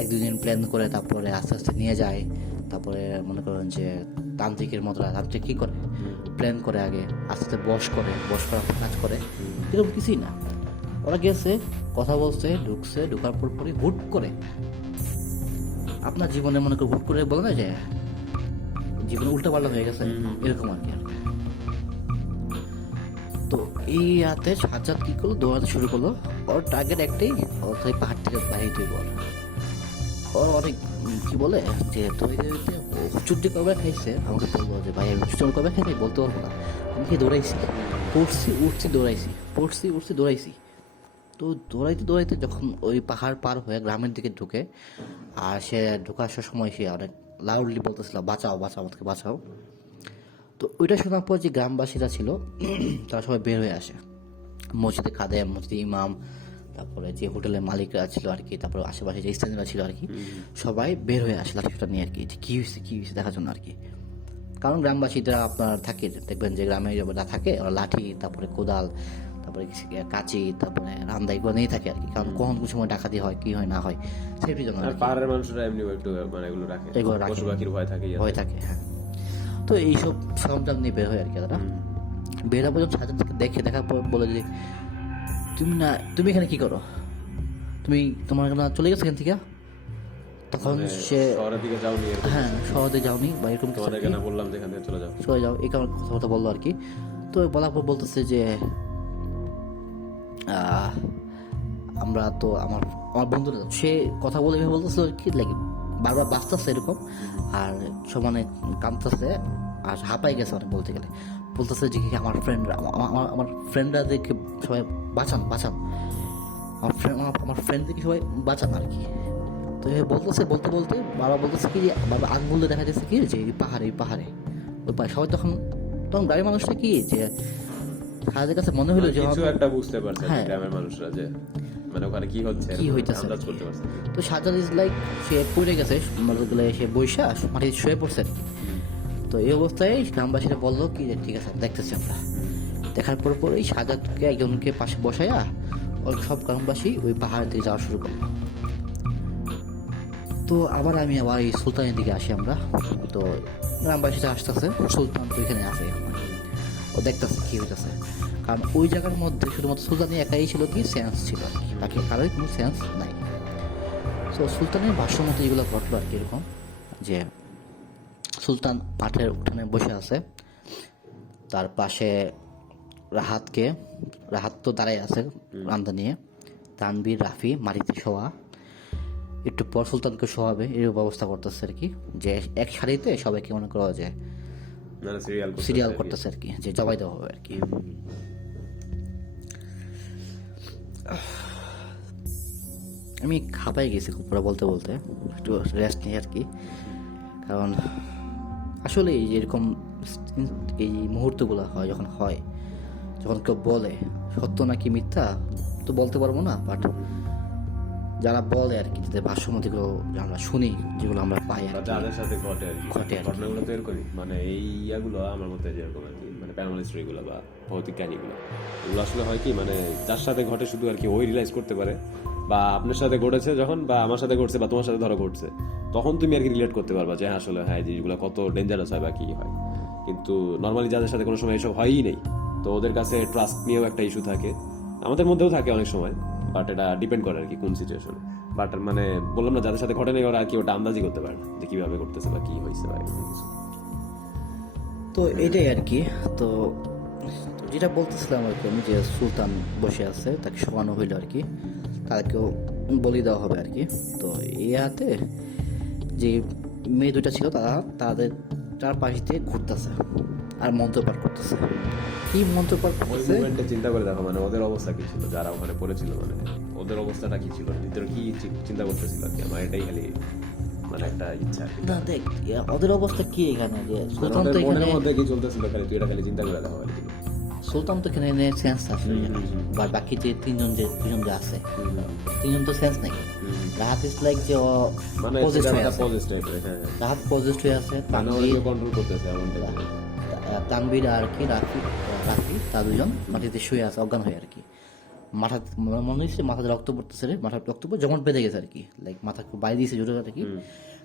এক দুদিন প্ল্যান করে তারপরে আস্তে আস্তে নিয়ে যায়, তারপরে মনে করেন যে তান্ত্রিকের মতো, তান্ত্রিক কী করে, প্ল্যান করে আগে, আস্তে আস্তে বস করা কাজ করে, এরকম কিছুই না। ওরা গেছে, কথা বলছে, ঢুকার পরই হুট করে আপনার জীবনে মনে করে হুট করে বলে না, যে জীবনে উল্টাপাল্টা হয়ে গেছে, এরকম আর কি। তো এই রাতে সাজ্জাদ কি করলো, দৌড়াতে শুরু করলো। ওর টার্গেট একটাই, ওর পাহাড় থেকে বাইরে তুই বল। ও অনেক কি বলে যে দৌড়াইতে চুটি কবে খাইছে আমাকে বলবো যে ভাই আমি চুটি কবে খাইছি বলতে পারবো না আমি কি দৌড়াইছি পড়ছি উঠছি দৌড়াইছি পড়ছি উঠছি দৌড়াইছি। তো দৌড়াইতে দৌড়াইতে যখন ওই পাহাড় পার হয়ে গ্রামের দিকে ঢুকে আর সে ঢুকে আসার সময় সে অনেক লাউডলি বলতেছিল বাঁচাও বাঁচাও আমাকে বাঁচাও। তো ওইটা শোনার পর যে গ্রামবাসীরা ছিল তারা সবাই বের হয়ে আসে, মসজিদে খাদেম, মসজিদে ইমাম, তারপরে যে হোটেলের মালিকরা ছিল আর কি, তারপরে আশেপাশে যে স্থানীয়রা ছিল আর কি, সবাই বের হয়ে আসে লাঠিটা নিয়ে আর কি, যে কী হয়েছে দেখার জন্য আর কি। কারণ গ্রামবাসীরা আপনার থাকে, দেখবেন যে গ্রামে যারা থাকে ওরা লাঠি, তারপরে কোদাল, তারপরে কাঁচি, তারপরে রান্দা এগুলো নিয়ে থাকে আর কি। কারণ কখন কোন সময় ডাকাতি হয় কি হয় না হয় সেটির জন্য আর কি। পাহাড়ের মানুষরা এমনি একটু মানে এগুলো রাখে, পশু পাখির ভয় থাকে ভয় থাকে, হ্যাঁ। তো এইসব সরঞ্জাম নিয়ে বের হয় আর কি তারা। বের হওয়ার পর সাজানকে দেখার পর বলে যে তুমি এখানে কি করো, তোমার চলে গেছে এখান থেকে। তখন সে শহরের দিকে যাওনি, হ্যাঁ শহরে যাওনি বা এরকম কিছু তোমাদেরকে না বললাম যে এখান থেকে চলে যাও এই কারণে কথা বললো আর কি। তো বলার পর বলতেছে যে আমরা তো আমার বন্ধুরা, সে কথা বলে বলতেছিল কি লাগে বারবার বাঁচতেছে এরকম আর সমানে কাঁদতেছে আর হাঁপাই গেছে অনেক বলতে গেলে। বলতেছে যে কি আমার ফ্রেন্ডরা দেখে সবাই বাঁচান আমার ফ্রেন্ডদেরকে সবাই বাঁচান আর কি। তো বলতেছে বলতে বারবার বলতেছে কি যে বারবার আঙুল দেখা যাচ্ছে কি যে এই পাহাড়ে ওই পাহাড়ে সবাই তখন গ্রামের মানুষটা কি যে সাহায্যের কাছে মনে হলো যে কিছু একটা বুঝতে পারছে গ্রামের মানুষরা যে মানে ওখানে কি হইতেছে আন্দাজ করতে পারছে। তো সাজান ইজ লাইক সে পড়ে গেছে, সে বৈশা মাটিতে শুয়ে পড়ছে। তো এই অবস্থায় গ্রামবাসীরা বললো কি যে ঠিক আছে দেখতেছি আমরা। দেখার পর এই সাজাদকে একজনকে পাশে বসাইয়া ওই সব গ্রামবাসী ওই পাহাড়ের দিকে যাওয়া শুরু করলো। তো আবার এই সুলতানের দিকে আসি আমরা। তো গ্রামবাসীরা আসতেছে, সুলতান তো এখানে আছে, ও দেখতেছে কি হইতেছে। কারণ ওই জায়গার মধ্যে শুধুমাত্র সুলতানই একাই ছিল কি সেন্স ছিল, বাকি কারোই কোনো সেন্স নাই। তো সুলতানের ভাষ্য মতো যেগুলো ঘটলো আর কি এরকম যে সুলতান পাঠের উঠানে বসে আছে, তার পাশে রাহাত তো দাঁড়ায় আছে রান্দা নিয়ে, তানবীর রাফি মাটিতে শোয়া, একটু পর সুলতানকে শোয়াবে এই ব্যবস্থা করতেছে আর কি, যে এক সারিতে সবাইকে মনে করা যায় সিরিয়াল করতেছে আর কি, যে জবাই দেওয়া হবে আর কি। আমি খাপাই গেছি খুব পুরো বলতে একটু রেস্ট নিই আর কি। কারণ আসলে এরকম এই মুহূর্তগুলো হয় যখন কেউ বলে সত্য নাকি মিথ্যা তো বলতে পারবো না, বাট যারা বলে আর কি, যাদের ভাষ্যমতিগুলো আমরা শুনি, যেগুলো আমরা পাই আর যাদের সাথে ঘটে আর কি ঘটনাগুলো তৈরি করি, মানে এই ইয়াগুলো আমার মতে যেরকম আর কি, মানে প্যারানর্মাল স্টোরিগুলো বা ভৌতিক কাহিনীগুলো, এগুলো আসলে হয় কি মানে যার সাথে ঘটে শুধু আর কি ওই রিয়েলাইজ করতে পারে, বা আপনার সাথে ঘটেছে যখন, বা আমার সাথে ঘটছে, বা তোমার সাথে ধরো ঘটছে, তখন তুমি আর কি রিলেট করতে পারবা যে আসলে হ্যাঁ জিনিসগুলো কত ডেঞ্জারাস হয় বা কি হয়। কিন্তু নর্মালি যাদের সাথে কোনো সময় এসব হয়ই নেই, তো ওদের কাছে ট্রাস্ট নিয়েও একটা ইস্যু থাকে, আমাদের মধ্যেও থাকে অনেক সময়, বাট এটা ডিপেন্ড করে আর কি কোন সিচুয়েশনে। বাট মানে বললাম না, যাদের সাথে ঘটে নেই ওরা আর কি ওটা আন্দাজই করতে পারে না যে কিভাবে করতেছে বা কি হয়েছে বা এরকম কিছু। তো এটাই আর কি। তো যেটা বলতেছিলাম আর কি আমি, যে সুলতান বসে আছে, তাকে শোয়ানো হইলো আর কি, তাদেরকেও বলি দেওয়া হবে আর কি। তো এই হাতে যে মেয়ে দুটা ছিল তাদের চারপাশে দিয়ে ঘুরতেছে আর মন্ত্রপাঠ করতেছে। কি মন্ত্রপাঠ করতেছে চিন্তা করে দেখো, মানে ওদের অবস্থা কি ছিল, যারা ওখানে পড়েছিল, মানে ওদের অবস্থাটা কি ছিল, ভিতরে কি চিন্তা করতেছিল আর কি। আমার এটাই খালি মানে একটা ইচ্ছা না, দেখ ওদের অবস্থা কি এখানে, যে সুলতান তো এখানে মধ্যে কি চলতেছিল খালি তুই এটা খালি চিন্তা করে দেখো আর কি। সুলতান তো এখানে সেন্স আছে, বা বাকি যে দুজন যে আছে তিনজন তো সেন্স নাই। রাহাত ইজ লাইক যে মানে রাহাত পজিটিভ হয়ে আছে, কন্ট্রোল করতেছে এমনটা। তানবীর আর কি রাফি তা দুজন মাটিতে শুয়ে আছে অজ্ঞান হয়ে আর কি। মনে হচ্ছে মাথাতে রক্ত পড়তেছে রে, মাথার রক্ত পড়ে জমাট বেঁধে গেছে আর কি, লাইক মাথা বাইরে দিয়েছে জোরে আর কি।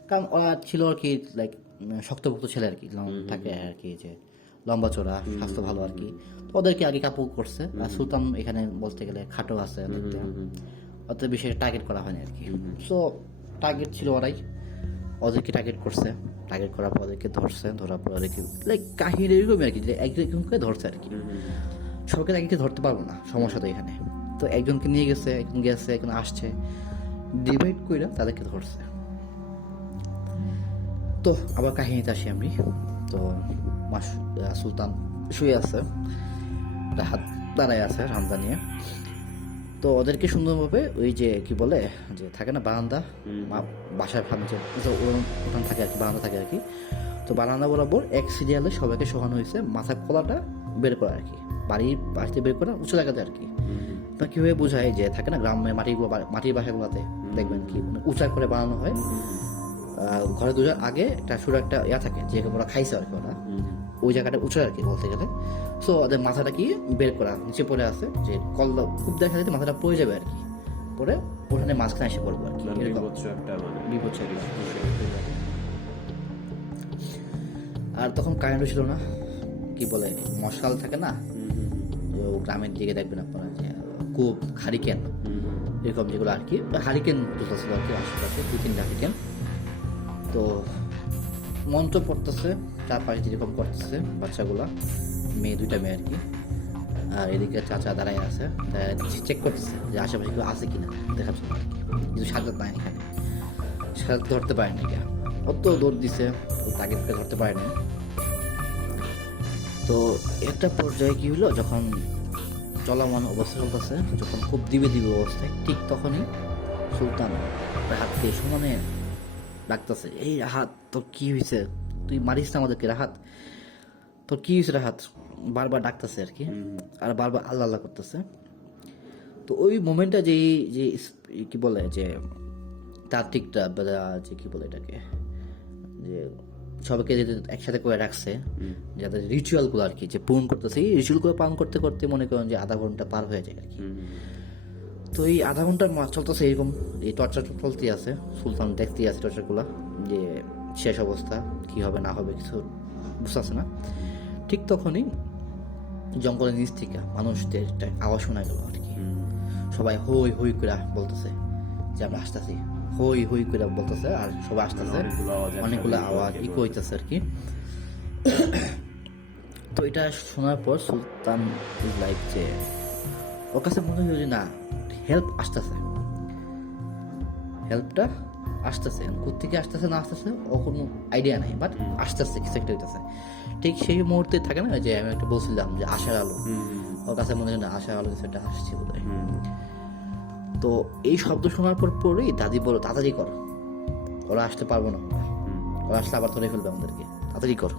কারণ ওরা ছিল আর কি লাইক শক্তপোক্ত ছেলে আর কি, থাকে আর কি, যে লম্বা চড়া, স্বাস্থ্য ভালো আর কি। ওদেরকে আগে কাপড় করছে। আর সুলতান এখানে বলতে গেলে খাটো আছে দেখতে, অত বেশি টার্গেট করা হয়নি আর কি। সো টার্গেট ছিল ওদেরকে টার্গেট করছে, টার্গেট করার পর ওদেরকে ধরছে, ধরার পর ওদেরকে লাইক কাহিনী এরকমই আর কি, যে একজনকে ধরছে আর কি। সবকে একজনকে ধরতে পারবো না, সমস্যা তো এখানে। তো একজনকে নিয়ে গেছে, একজন আসছে, ডিভাইড করে তাদেরকে ধরছে। তো আবার কাহিনীতে আসি আমি। তো সুলতান শুয়ে আছে, হাত দাঁড়ায় আছে রান্দা নিয়ে। তো ওদেরকে সুন্দরভাবে ওই যে কি বলে যে থাকে না বারান্দা, বাসার সামনে যে উঠান থাকে আর কি, বারান্দা থাকে আর কি। তো বারান্দা বরাবর এক সিরিয়ালে সবাইকে শোয়ানো হয়েছে, মাথার কলাটা বের করা আর কি, বাড়িতে বের করা উঁচু জায়গাতে আর কি। তো কীভাবে বোঝায় যে থাকে না গ্রামে মাটির বাসাগুলোতে দেখবেন কি মানে উঁচা করে বানানো হয়, ঘরে দুজার আগে একটা সুর একটা ইয়া থাকে যে ওরা খাইছে আর কি, ওরা ওই জায়গাটা উঁচু আর কি বলতে গেলে। সো ওদের মাথাটা কি বের করা নিচে পড়ে আছে, যে কল্লা খুব দেখা যায় মাথাটা পড়ে যাবে আর কি, পরে ওখানে মাঝখানে এসে পড়বো আর কি, বিপদ একটা আর তখন কারেন্টও ছিল না, কি বলে মশাল থাকে না, গ্রামের দিকে দেখবেন আপনারা যে কূপ হারিকেন এরকম যেগুলো আর কি, হারিকেন জ্বলতেছিল আর কি আশেপাশে 2-3 হারিকেন। তো মন্ত্র পড়তেছে, চারপাশে যেরকম করতেছে বাচ্চাগুলা, দুইটা মেয়ে আর কি। আর এদিকে চাচা দাঁড়ায় আছে, চেক করতেছে যে আশেপাশে কেউ আছে কিনা দেখার জন্য আর কি। কিন্তু সাজাত নাই এখানে, সাজাত ধরতে পারেনি কে, অত দৌড় দিছে তাকে ধরতে পারেনি। তো একটা পর্যায়ে কি হলো, যখন চলমান অবস্থা চলতেছে, যখন খুব দিবে অবস্থায়, ঠিক তখনই সুলতান রাহাতকে সমানে ডাকতেছে, এই রাহাত তোর কি হয়েছে, তুই মারিস না আমাদেরকে রাহাত, তোর কি হয়েছে রাহাত, বারবার ডাকতেছে আর কি, আর বারবার আল্লাহ আল্লাহ করতেছে। তো ওই মোমেন্টটা যে যে কি বলে যে তাত্ত্বিকটা যে কি বলে এটাকে, যে সবাইকে একসাথে করে রাখছে, যাদের রিচুয়ালগুলো আর কি যে পূরণ করতেছে, এই রিচুয়ালগুলো পালন করতে করতে মনে করেন যে আধা ঘন্টা পার হয়ে যায় আর কি। তো এই আধা ঘন্টার চলতেছে এরকম, এই টর্চার চলতেই আছে, সুলতান দেখতেই আছে টর্চারগুলো, যে শেষ অবস্থা কি হবে না হবে কিছু বুঝতেছে না। ঠিক তখনই জঙ্গলের নিচ থেকে মানুষদের একটা আওয়াজ শোনা গেল আর কি, সবাই হই হই করে বলতেছে যে আমরা আসতেছি, হই হই করে বলতেছে, আর সবাই আসতেছে, অনেকগুলো আওয়াজ ইকো হইতেছে আর কি। তো এটা শোনার পর সুলতান ইজ লাইক যে ওর কাছে মনে হলো যে না হেল্প আসতেছে, হেল্পটা আসতেছে, কোথেকে আসতেছে না আসতেছে ও কোনো আইডিয়া নাই, বাট আসতেছে কিছু একটা হইতেছে। ঠিক সেই মুহূর্তে থাকে না যে আমি একটা বলছিলাম যে আশার আলো, ওর কাছে মনে হয় না আশার আলো কিছু একটা আসছে বোধহয়। তো এই শব্দ শোনার পরেই দাদি বলো তাড়াতাড়ি কর, ওরা আসতে পারবো না, ওরা আসলে আবার ধরে ফেলবে আমাদেরকে, তাড়াতাড়ি কর।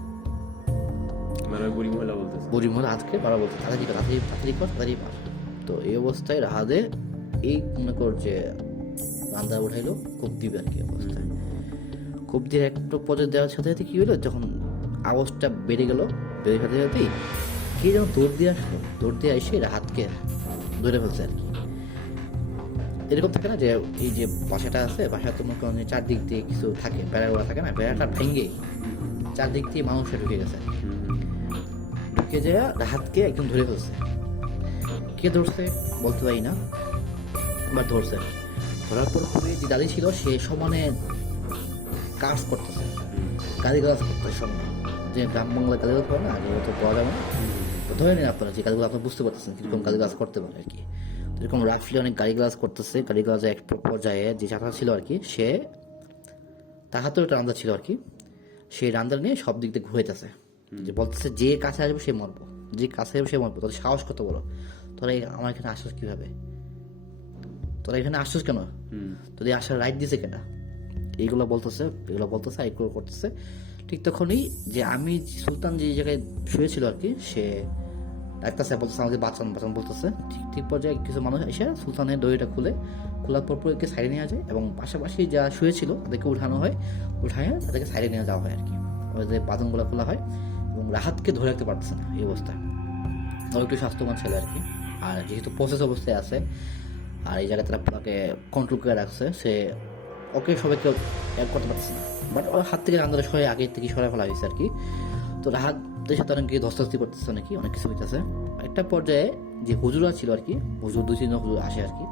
বুড়ি মহিলা আজকে বাবা বলছে তাড়াতাড়ি কর, তাড়াতাড়ি কর, তাড়াতাড়ি পার। তো এই অবস্থায় রাহাদে এই মনে কর যে রান্দা উঠাইলো খুব দিবে আর কি অবস্থায়, খুব দিয়ে একটু পর্যায়ে দেওয়ার সাথে সাথে কি হলো, যখন আওয়াজটা বেড়ে গেল, বেড়ে সাথে সাথেই কে যেন দৌড় দিয়ে আসলো, দৌড় দিয়ে এসে রাহাতকে ধরে ফেলছে আর কি। এরকম থাকে না যে এই যে বাসাটা আছে, বাসা তো মনে করেন চারদিক দিয়ে কিছু থাকে, বেড়াগুলো থাকে না, বেড়াটা ভেঙে চারদিক দিয়ে মানুষে ঢুকে গেছে, ঢুকে যায় রাহাতকে একদম ধরে ফেলছে। কে ধরছে বলতে পারি না, বাট ধরছে। ধরার পর যে দাদি ছিল সে সমানে কাজ করতেছে, গালিগালাজ করতেছে সমানে, যে গ্রাম বাংলা গালিগালাজ করে না, যেহেতু পাওয়া যাবে না, তো ধরে নিন আপনারা যে গালিগুলো আপনারা বুঝতে পারতেছেন কিরকম গালিগালাজ করতে পারে আর কি। এরকম রাগ ফিলে অনেক গালিগালাজ করতেছে, গালিগালাজে এক পর্যায়ে যে চাচা ছিল আর কি, সে তার হাতেও একটা রান্দা ছিল আর কি, সেই রান্দার নিয়ে সব দিক দিয়ে ঘুরেতেছে, যে বলতেছে যে কাছে আসবে সে মরবো, যে কাছে আসবে সে মরবো, তোর সাহস কত বড়, তোরা আমার এখানে আসছিস কিভাবে, তোরা এখানে আসছিস কেন, তোদের আসার রাইট দিছে কেনা, এইগুলো বলতেছে এইগুলো করতেছে। ঠিক তখনই যে আমি সুলতান যে জায়গায় শুয়েছিল আর কি, সে ডাক্তার সাহেব বলতেছে আমাকে বাঁচান বাঁচান বলতেছে। ঠিক পর্যায়ে কিছু মানুষ এসে সুলতানের দড়িটা খোলার পর পুরোকে সাইডে নেওয়া যায়, এবং পাশাপাশি যা শুয়েছিল তাদেরকে উঠানো হয়, উঠায় তাদেরকে সাইডে নিয়ে যাওয়া হয় আর কি, ওদের বাঁধনগুলো খোলা হয়, এবং রাহাতকে ধরে রাখতে পারতেছে না এই অবস্থায়, ওর একটু স্বাস্থ্যবান ছেলে আর কি, আর যেহেতু প্রসেস অবস্থায় আছে, আর এই জায়গায় তারা পুরাকে কন্ট্রোল করে রাখছে, সে ওকে সবাইকে এক করতে পারতেছে না, বাট ওর হাত থেকে রান্দাটা সরে আগের থেকে সরে ফেলা হয়েছে আর কি। তো রাহাতের সাথে অনেক ধস্তাধস্তি করতেছে নাকি, অনেক কিছু হইতেছে। একটা পর্যায়ে যে হুজুরা ছিল আর কি, হুজুর 2-3 হুজুর আসে আর কি,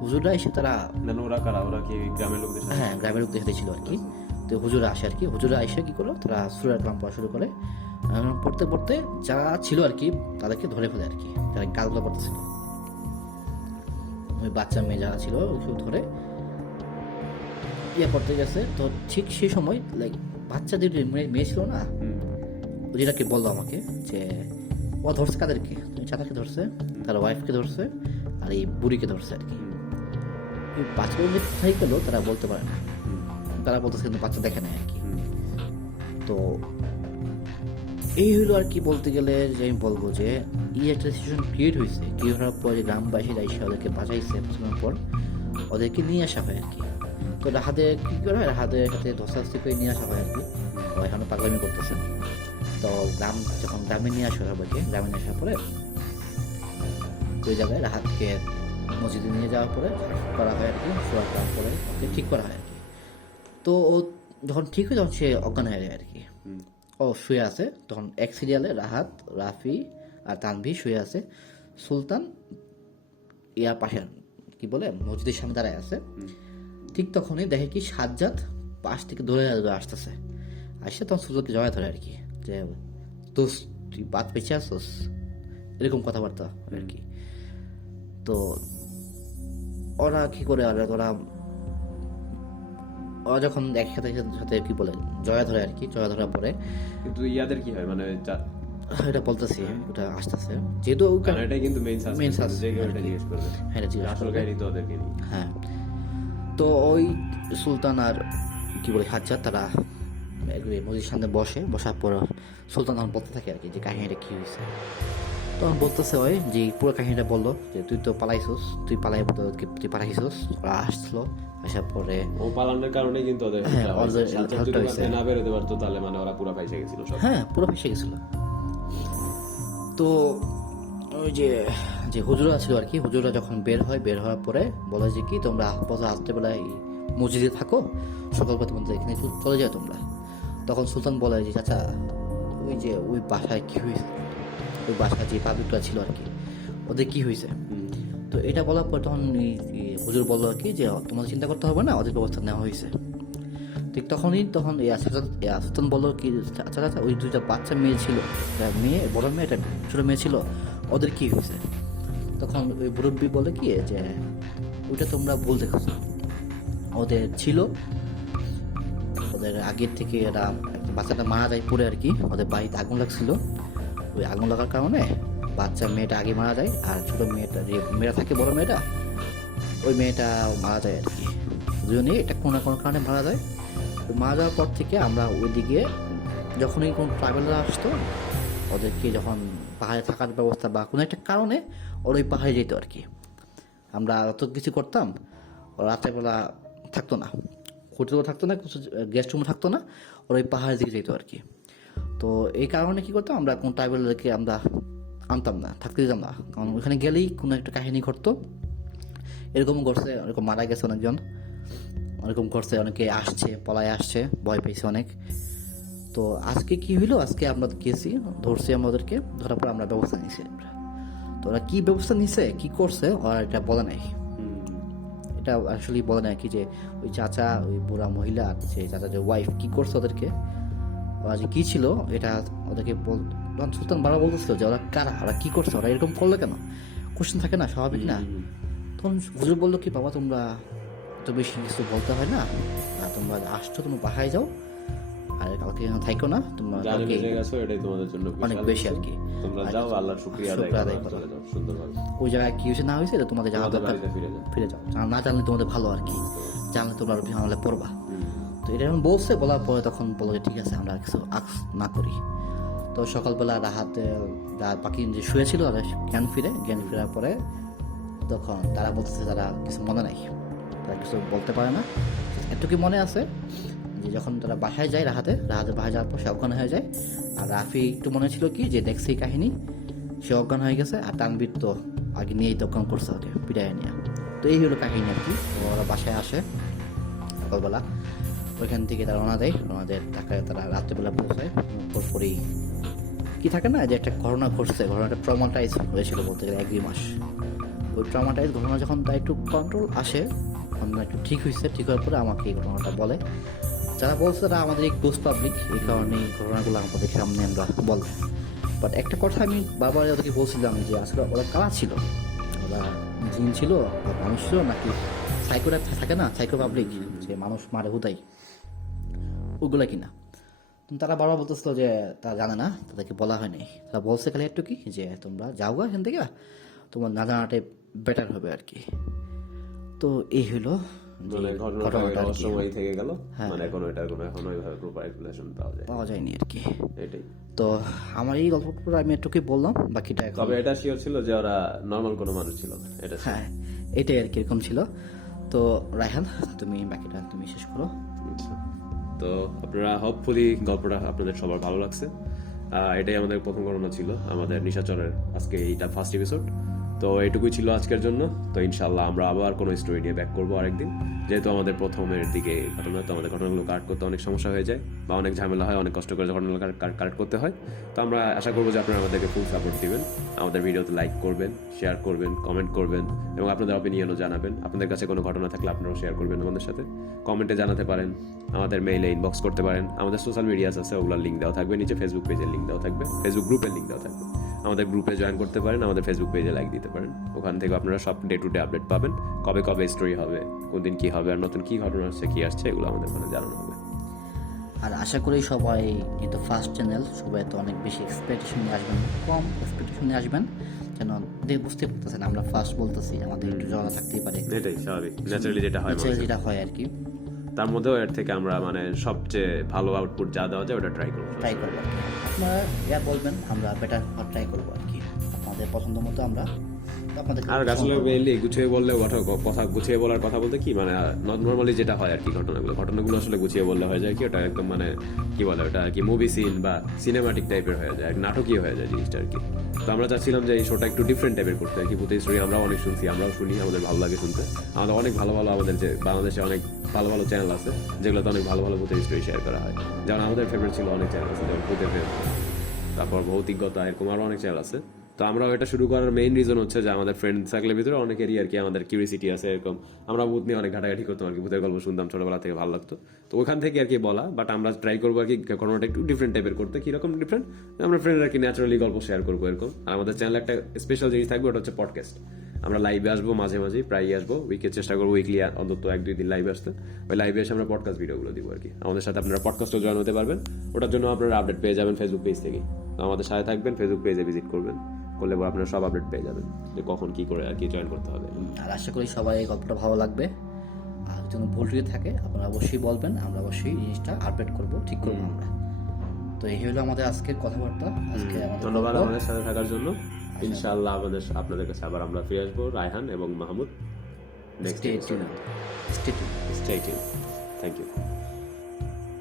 হুজুররা এসে তারা হ্যাঁ গ্রামের লোকদের সাথে ছিল আর কি। তো হুজুরা আসে আর কি, হুজুরা এসে কি করলো, তারা সূরা কালাম পড়া শুরু করে, পড়তে পড়তে যারা ছিল আর কি তাদেরকে ধরে ফেলে আর কি, যারা গালগুলো পড়তেছিল, ওই বাচ্চা মেয়ে যারা ছিল ওই ধরে ইয়ে করতে গেছে। তো ঠিক সেই সময় লাইক বাচ্চা দুটো মেয়ে ছিল না, ও যেটাকে বললো আমাকে যে ও ধরছে কাদেরকে, চাচাকে ধরছে, তার ওয়াইফকে ধরছে, আর এই বুড়িকে ধরছে আর কি। এই বাচ্চাগুলো যে কোথায় গেলো তারা বলতে পারে না, তারা বলতেছে কিন্তু বাচ্চা দেখে নেয় আর কি। তো এই হলো আর কি বলতে গেলে যে আমি বলবো যে এই একটা সিচুয়েশন ক্রিয়েট হয়েছে, ক্রিয়েট হওয়ার পর যে গ্রামবাসীরা এসে ওদেরকে বাঁচাইছে, বাঁচানোর পর ওদেরকে নিয়ে আসা হয় আর কি। তো রাহাতে কী করে হয়, রাহাদের সাথে ধস্তাধস্তি করে নিয়ে আসা হয় আর কি, ও এখনও পাগলামি করতেছে। তো যখন গ্রামে নিয়ে আসা সবাইকে, গ্রামে নিয়ে আসার পরে ওই জায়গায় রাহাতকে মসজিদে নিয়ে যাওয়ার পরে করা হয় আর কি, শোয়া করার পরে ওকে ঠিক করা হয় আর কি। তো ও যখন ঠিক হয় তখন সে অজ্ঞান হয়ে যায় আর কি। ও শুয়ে আছে তখন এক সিরিয়ালে রাহাত, রাফি আর তানভি শুয়ে আছে, সুলতান ইয়ার পাশে কি বলে মসজিদের সামনে দাঁড়ায় আছে। ঠিক তখনই দেখে কি সাজ্জাদ পাশ থেকে ধরে আসতেছে, আসে তখন সুলতানকে জড়ায় ধরে আর কি, যে দোস্ত তুই বাদ পেঁচে আসোস, এরকম কথাবার্তা আর কি। তো ওরা কি করে, ওরা যখন একসাথে সাথে কি বলে জয়া ধরে আর কি, জয়া ধরার পরে কিন্তু ইয়াদের কি হয় মানে এটা বলতেছি, ওটা আসতেছে যেহেতু এটাই কিন্তু মেইন Main সাসপেন্স, suspense যে কেউ আর এটা কি। জিজ্ঞেস করবে হ্যাঁ এটা জিজ্ঞাসা আসল করবে। কাহিনী তো ওদেরকে নিয়ে। হ্যাঁ, তো ওই সুলতান আর কি বলে হাজ্জাদ তারা মসজিদের সামনে বসার পর সুলতান তখন বলতে থাকে আর কি যে কাহিনীটা কী হয়েছে। তখন বলতেছে ওই যে পুরো কাহিনীটা বললো যে তুই তো পালাইছিস, তুই তুই পালাইছিস, ওরা আসলো, আসার পরে ও পালানোর কারণে কিন্তু ওদের হ্যাঁ, হেল্প ওদের হয়েছে। সাজ্জাদ help যদি হয়েছে। না বেরোতে পারতো তাহলে মানে ওরা পুরো ফাইসে গেছিল সব। হ্যাঁ পুরো ফেসে গেছিলো। তো ওই যে যে হুজুরা ছিল আর কি, হুজুরা যখন বের হওয়ার পরে বলে যে কি তোমরা রাত্রেবেলায় মসজিদে থাকো, সকালবেলা তোমাদের এখানে চলে যায় তোমরা। তখন সুলতান বলে যে চাচা ওই যে ওই বাসায় কি হয়েছে, ওই বাসায় যে পাবলিকটা ছিল আর কি ওদের কি হয়েছে। তো এটা বলার পর তখন হুজুর বললো আর কি যে তোমাদের চিন্তা করতে হবে না, ওদের ব্যবস্থা নেওয়া হয়েছে। ঠিক তখন সুলতান বললো কি আচ্ছা আচ্ছা ওই দুইটা বাচ্চা মেয়ে ছিল, একটা মেয়ে বড় মেয়ে, একটা ছোটো মেয়ে ছিল, ওদের কি হয়েছে। তখন ওই মুরব্বী বলে কি যে ওইটা তোমরা ভুল দেখেছো, ওদের ছিল, ওদের আগের থেকে এরা বাচ্চাটা মারা যায় পড়ে আর কি, ওদের বাড়িতে আগুন লাগছিল, ওই আগুন লাগার কারণে বাচ্চা মেয়েটা আগে মারা যায়, আর ছোটো মেয়েটা যে মেয়েটা থাকে বড় মেয়েটা, ওই মেয়েটা মারা যায় আর কি। দুজনেই এটা কোনো না কোনো কারণে মারা যায়। তো মারা যাওয়ার পর থেকে আমরা ওইদিকে যখনই কোনো ট্রাভেলার আসতো, ওদেরকে যখন পাহাড়ে থাকার ব্যবস্থা বা কোনো একটা কারণে ওর ওই পাহাড়ে যেত আর কি, আমরা অত কিছু করতাম, ওরা রাত্রেবেলা থাকতো না, হোটেলও থাকতো না, কিছু গেস্ট রুমও থাকতো না, ওরা ওই পাহাড়ের দিকে যেত আর কি। তো এই কারণে কী করতাম, আমরা কোনো ট্রাইবেলদেরকে আমরা আনতাম না, থাকতে দিতাম না, কারণ ওইখানে গেলেই কোনো একটা কাহিনী ঘটতো। এরকম ঘটছে, এরকম মারা গেছে অনেকজন, এরকম ঘটছে, অনেকে আসছে পলায় আসছে, ভয় পেয়েছে অনেক। তো আজকে কি হইলো, আজকে আমরা গেছি, ধরছি আমাদেরকে, ধরার পর আমরা ব্যবস্থা নিয়েছি আমরা। তো ওরা কী ব্যবস্থা নিছে, কী করছে ওরা এটা বলে নাই, এটা আসলে বলে নাই কি যে ওই চাচা, ওই বুড়া মহিলা, যে চাচা যে ওয়াইফ কী করছে ওদেরকে, ওরা যে কী ছিল এটা ওদেরকে সুলতান বাবা বলতেছিল যে ওরা কারা, ওরা কী করছে, ওরা এরকম করলো কেন, কোশ্চেন থাকে না, স্বাভাবিক না। তখন হুজুর বললো কি বাবা তোমরা তো বেশি কিছু বলতে হয় না, তোমরা আসছো তোমরা বাসায় যাও, আর কালকে এখানে থাকো না, তোমরা জানে বেঁচে গেছো, এটাই তোমাদের জন্য অনেক বিশাল বেশি কিছু। আর কি। তোমরা যাও আল্লাহর শুকরিয়া আদায় করো, চলে যাও সুন্দরভাবে। ওই জায়গায় কি হয়েছে না হয়েছে এটা তোমাদের জানা তোমাদের দরকার, বাড়িতে ফিরে যাও। ফিরে যাও, না জানলে তোমাদের ভালো আর কি, জানলে তোমরা আরো আমলে পড়বা। তো এটা যখন বলছে, বলার পরে তখন বলো যে ঠিক আছে আমরা কিছু আক্স না করি। তো সকালবেলা রাহাতে বাকি যে শুয়েছিল তারা জ্ঞান ফেরার পরে তখন তারা বলতেছে তারা কিছু মনে নাই, তারা কিছু বলতে পারে না। এটুকু মনে আছে যে যখন তারা বাসায় যায়, রাহাতের বাসায় যাওয়ার পর সে অজ্ঞান হয়ে যায়। আর রাফি একটু মনে ছিল কি যে দেখছে এই কাহিনী, সে অজ্ঞান হয়ে গেছে। আর তানবীর তো আগে নিয়েই তো অজ্ঞান করছে ওকে পিটাই নিয়ে। তো এই হলো কাহিনী আর কি। ওরা বাসায় আসে সকালবেলা, ওইখান থেকে তারা রওনা দেয়, তাকে তারা রাত্রেবেলা পৌঁছায়। পরপরই কি থাকে না যে একটা ঘটনা ঘটছে, ঘটনাটা ট্রমাটাইজ হয়েছিল বলতে গেলে 1-2 মাস। ওই ট্রমাটাইজ ঘটনা যখন তার একটু কন্ট্রোল আসে, একটু ঠিক হয়েছে, ঠিক হওয়ার পরে আমাকে এই ঘটনাটা বলে। যারা বলছে তারা আমাদের এই ক্লোজ পাবলিক, এই কারণে এই ঘটনাগুলো আমাদের সামনে আমরা বলে। বাট একটা কথা আমি বারবার ওদেরকে বলছিলাম যে আসলে ওরা কারা ছিল, ওরা জিন ছিল বা মানুষ ছিল নাকি সাইকোটা থাকে না, সাইকো পাবলিক যে মানুষ মারে হুদাই, ওগুলা কিনা। তারা বারবার বলতেছিল যে তারা জানে না, তাদেরকে বলা হয়নি। তারা বলছে খালি একটু কি যে তোমরা যাও গা এখান থেকে, তোমার না জানাটাই বেটার হবে আর কি। তো এই হলো যে মানে ঘটনাটা ঘটনাটা আর কি। রহস্যময় থেকে গেল, মানে কোনো এটার কোনো এখন ওইভাবে প্রপার এক্সপ্লেনেশন পাওয়া যায়নি আর কি। এটাই। তো আমার এই গল্পটা আমি একটুকুই বললাম, বাকিটা এখন তবে এটা শিওর ছিল যে ওরা নর্মাল কোনো মানুষ ছিল না, এটা ছিল। হ্যাঁ এটাই আর কি, এরকম ছিল। তো রায়হান তুমি বাকিটা তুমি শেষ করো। আচ্ছা। তো আপনারা হোপফুলি গল্পটা আপনাদের সবার ভালো লাগছে। এটাই আমাদের প্রথম ঘটনা ছিল আমাদের নিশাচরের আজকে এইটা ফার্স্ট এপিসোড। তো এইটুকুই ছিল আজকের জন্য। তো ইনশাল্লাহ আমরা আবার কোনো স্টোরি নিয়ে ব্যাক করবো আরেকদিন। যেহেতু আমাদের প্রথমের দিকে ঘটনা, তো আমাদের ঘটনাগুলো কাট করতে অনেক সমস্যা হয়ে যায় বা অনেক ঝামেলা হয়, অনেক কষ্ট করে ঘটনাগুলো কাট করতে হয়। তো আমরা আশা করবো যে আপনারা আমাদেরকে ফুল সাপোর্ট দিবেন, আমাদের ভিডিওতে লাইক করবেন, শেয়ার করবেন, কমেন্ট করবেন এবং আপনাদের অপিনিয়নও জানাবেন। আপনাদের কাছে কোনো ঘটনা থাকলে আপনারাও শেয়ার করবেন আমাদের সাথে, কমেন্টে জানাতে পারেন, আমাদের মেইলে ইনবক্স করতে পারেন। আমাদের সোশ্যাল মিডিয়াস আছে, ওগুলোর লিঙ্ক দেওয়া থাকবে নিচে, ফেসবুক পেজের লিঙ্ক দেওয়া থাকবে, ফেসবুক গ্রুপের লিঙ্ক দেওয়া থাকবে। আমাদের গ্রুপে জয়েন করতে পারেন, আমাদের ফেসবুক পেজে লাইক দিতে পারেন। ওখান থেকে আপনারা সব ডে টু ডে আপডেট পাবেন, কবে কবে স্টোরি হবে, কোন দিন কী হবে, আর নতুন কী ঘটনা আসছে, কী আসছে, এগুলো আমাদের ওখানে জানানো হবে। আর আশা করি সবাই যেহেতু ফার্স্ট চ্যানেল, সবাই তো অনেক বেশি এক্সপেকটেশন নিয়ে আসবেন, কম এক্সপেকটেশন নিয়ে আসবেন, যেন বুঝতে পারতেছেন আমরা ফার্স্ট বলতেছি, আমাদের একটু জ্বালা থাকতেই পারে, এটাই স্বাভাবিক, ন্যাচারালি যেটা হয় Naturally যেটা হয় আর কি। তার মধ্যেও এর থেকে আমরা মানে সবচেয়ে ভালো আউটপুট যা দেওয়া যায় ওটা ট্রাই করবো। ট্রাই করবো আর কি। আপনারা যা বলবেন আমরা বেটার ট্রাই করবো আর কি, আপনাদের পছন্দ মতো আমরা আপনাদের আর আসলে মেইনলি গুছিয়ে বললে কথা গুছিয়ে বলার কথা বলতে কি মানে নর্মালি যেটা হয় আর কি, ঘটনাগুলো আসলে গুছিয়ে বললে হয়ে যায় কি ওটা একদম মানে কি বলে ওটা আর কি মুভি সিন বা সিনেমাটিক টাইপের হয়ে যায়, নাটকীয় হয়ে যায় জিনিসটা আর কি। তো আমরা চাচ্ছিলাম যে এই শোটা একটু ডিফারেন্ট টাইপের করতে আর কি। ভূতের স্টোরি আমরাও অনেক শুনছি, আমরাও শুনি, আমাদের ভালো লাগে শুনতে। আমাদের অনেক ভালো আমাদের যে বাংলাদেশে অনেক ভালো চ্যানেল আছে যেগুলোতে অনেক ভালো ভূতের স্টোরি শেয়ার করা হয়। যেমন আমাদের ফেভারিট ছিল অনেক চ্যানেল আছে, যেমন ভূতের ফেভারিট, তারপর ভৌতিকতা, এরকম আরও অনেক চ্যানেল আছে। তো আমরা এটা শুরু করার মেইন রিজন হচ্ছে যে আমাদের ফ্রেন্ড সার্কেলের ভিতরে অনেকেরই আর কি আমাদের কিউরিয়াসিটি আছে এরকম, আমরা ভূত নিয়ে অনেক ঘাটাঘাটি করতাম আর কি, ভূতের গল্প শুনতাম ছোটবেলা থেকে, ভালো লাগতো। তো ওখান থেকে আর কি বলা, বাট আমরা ট্রাই করবো আর কি ঘটনাটা একটু ডিফারেন্ট টাইপের করতে। কিরকম ডিফারেন্ট? আমরা ফ্রেন্ডরা আর কি ন্যাচারালি গল্প শেয়ার করবো এরকম। আর আমাদের চ্যানেলে একটা স্পেশাল জিনিস থাকবে, ওটা হচ্ছে পডকাস্ট। আমরা লাইভে আসবো মাঝে মাঝে, প্রায়ই আসবো, চেষ্টা করবো উইকলি অন্তত 1-2 দিন লাইভে আসতে। ওই লাইভে এসে আমরা পডকাস্ট ভিডিওগুলো দিব আর কি। আমাদের সাথে আপনারা পডকাস্টও জয়েন হতে পারবেন, ওটার জন্য আপনারা আপডেট পেয়ে যাবেন ফেসবুক পেজ থেকে। তো আমাদের সাথে থাকবেন, ফেসবুক পেজে ভিজিট করবেন, করলে আপনারা সব আপডেট পেয়ে যাবেন যে কখন কি করে আর কি জয়েন করতে হবে। আর আশা করি সবাই এই গল্পটা ভালো লাগবে। আর যদি ভুল টুটি থাকে আপনারা অবশ্যই বলবেন, আমরা অবশ্যই জিনিসটা আপডেট করবো, ঠিক করবো আমরা। তো এই হলো আমাদের আজকের কথাবার্তা। আজকে ধন্যবাদ আমাদের সাথে থাকার জন্য। ইনশাআল্লাহ আপনাদের কাছে আবার আমরা ফিরে আসবো, রায়হান এবং Mahmud. Next stay tuned. Thank you.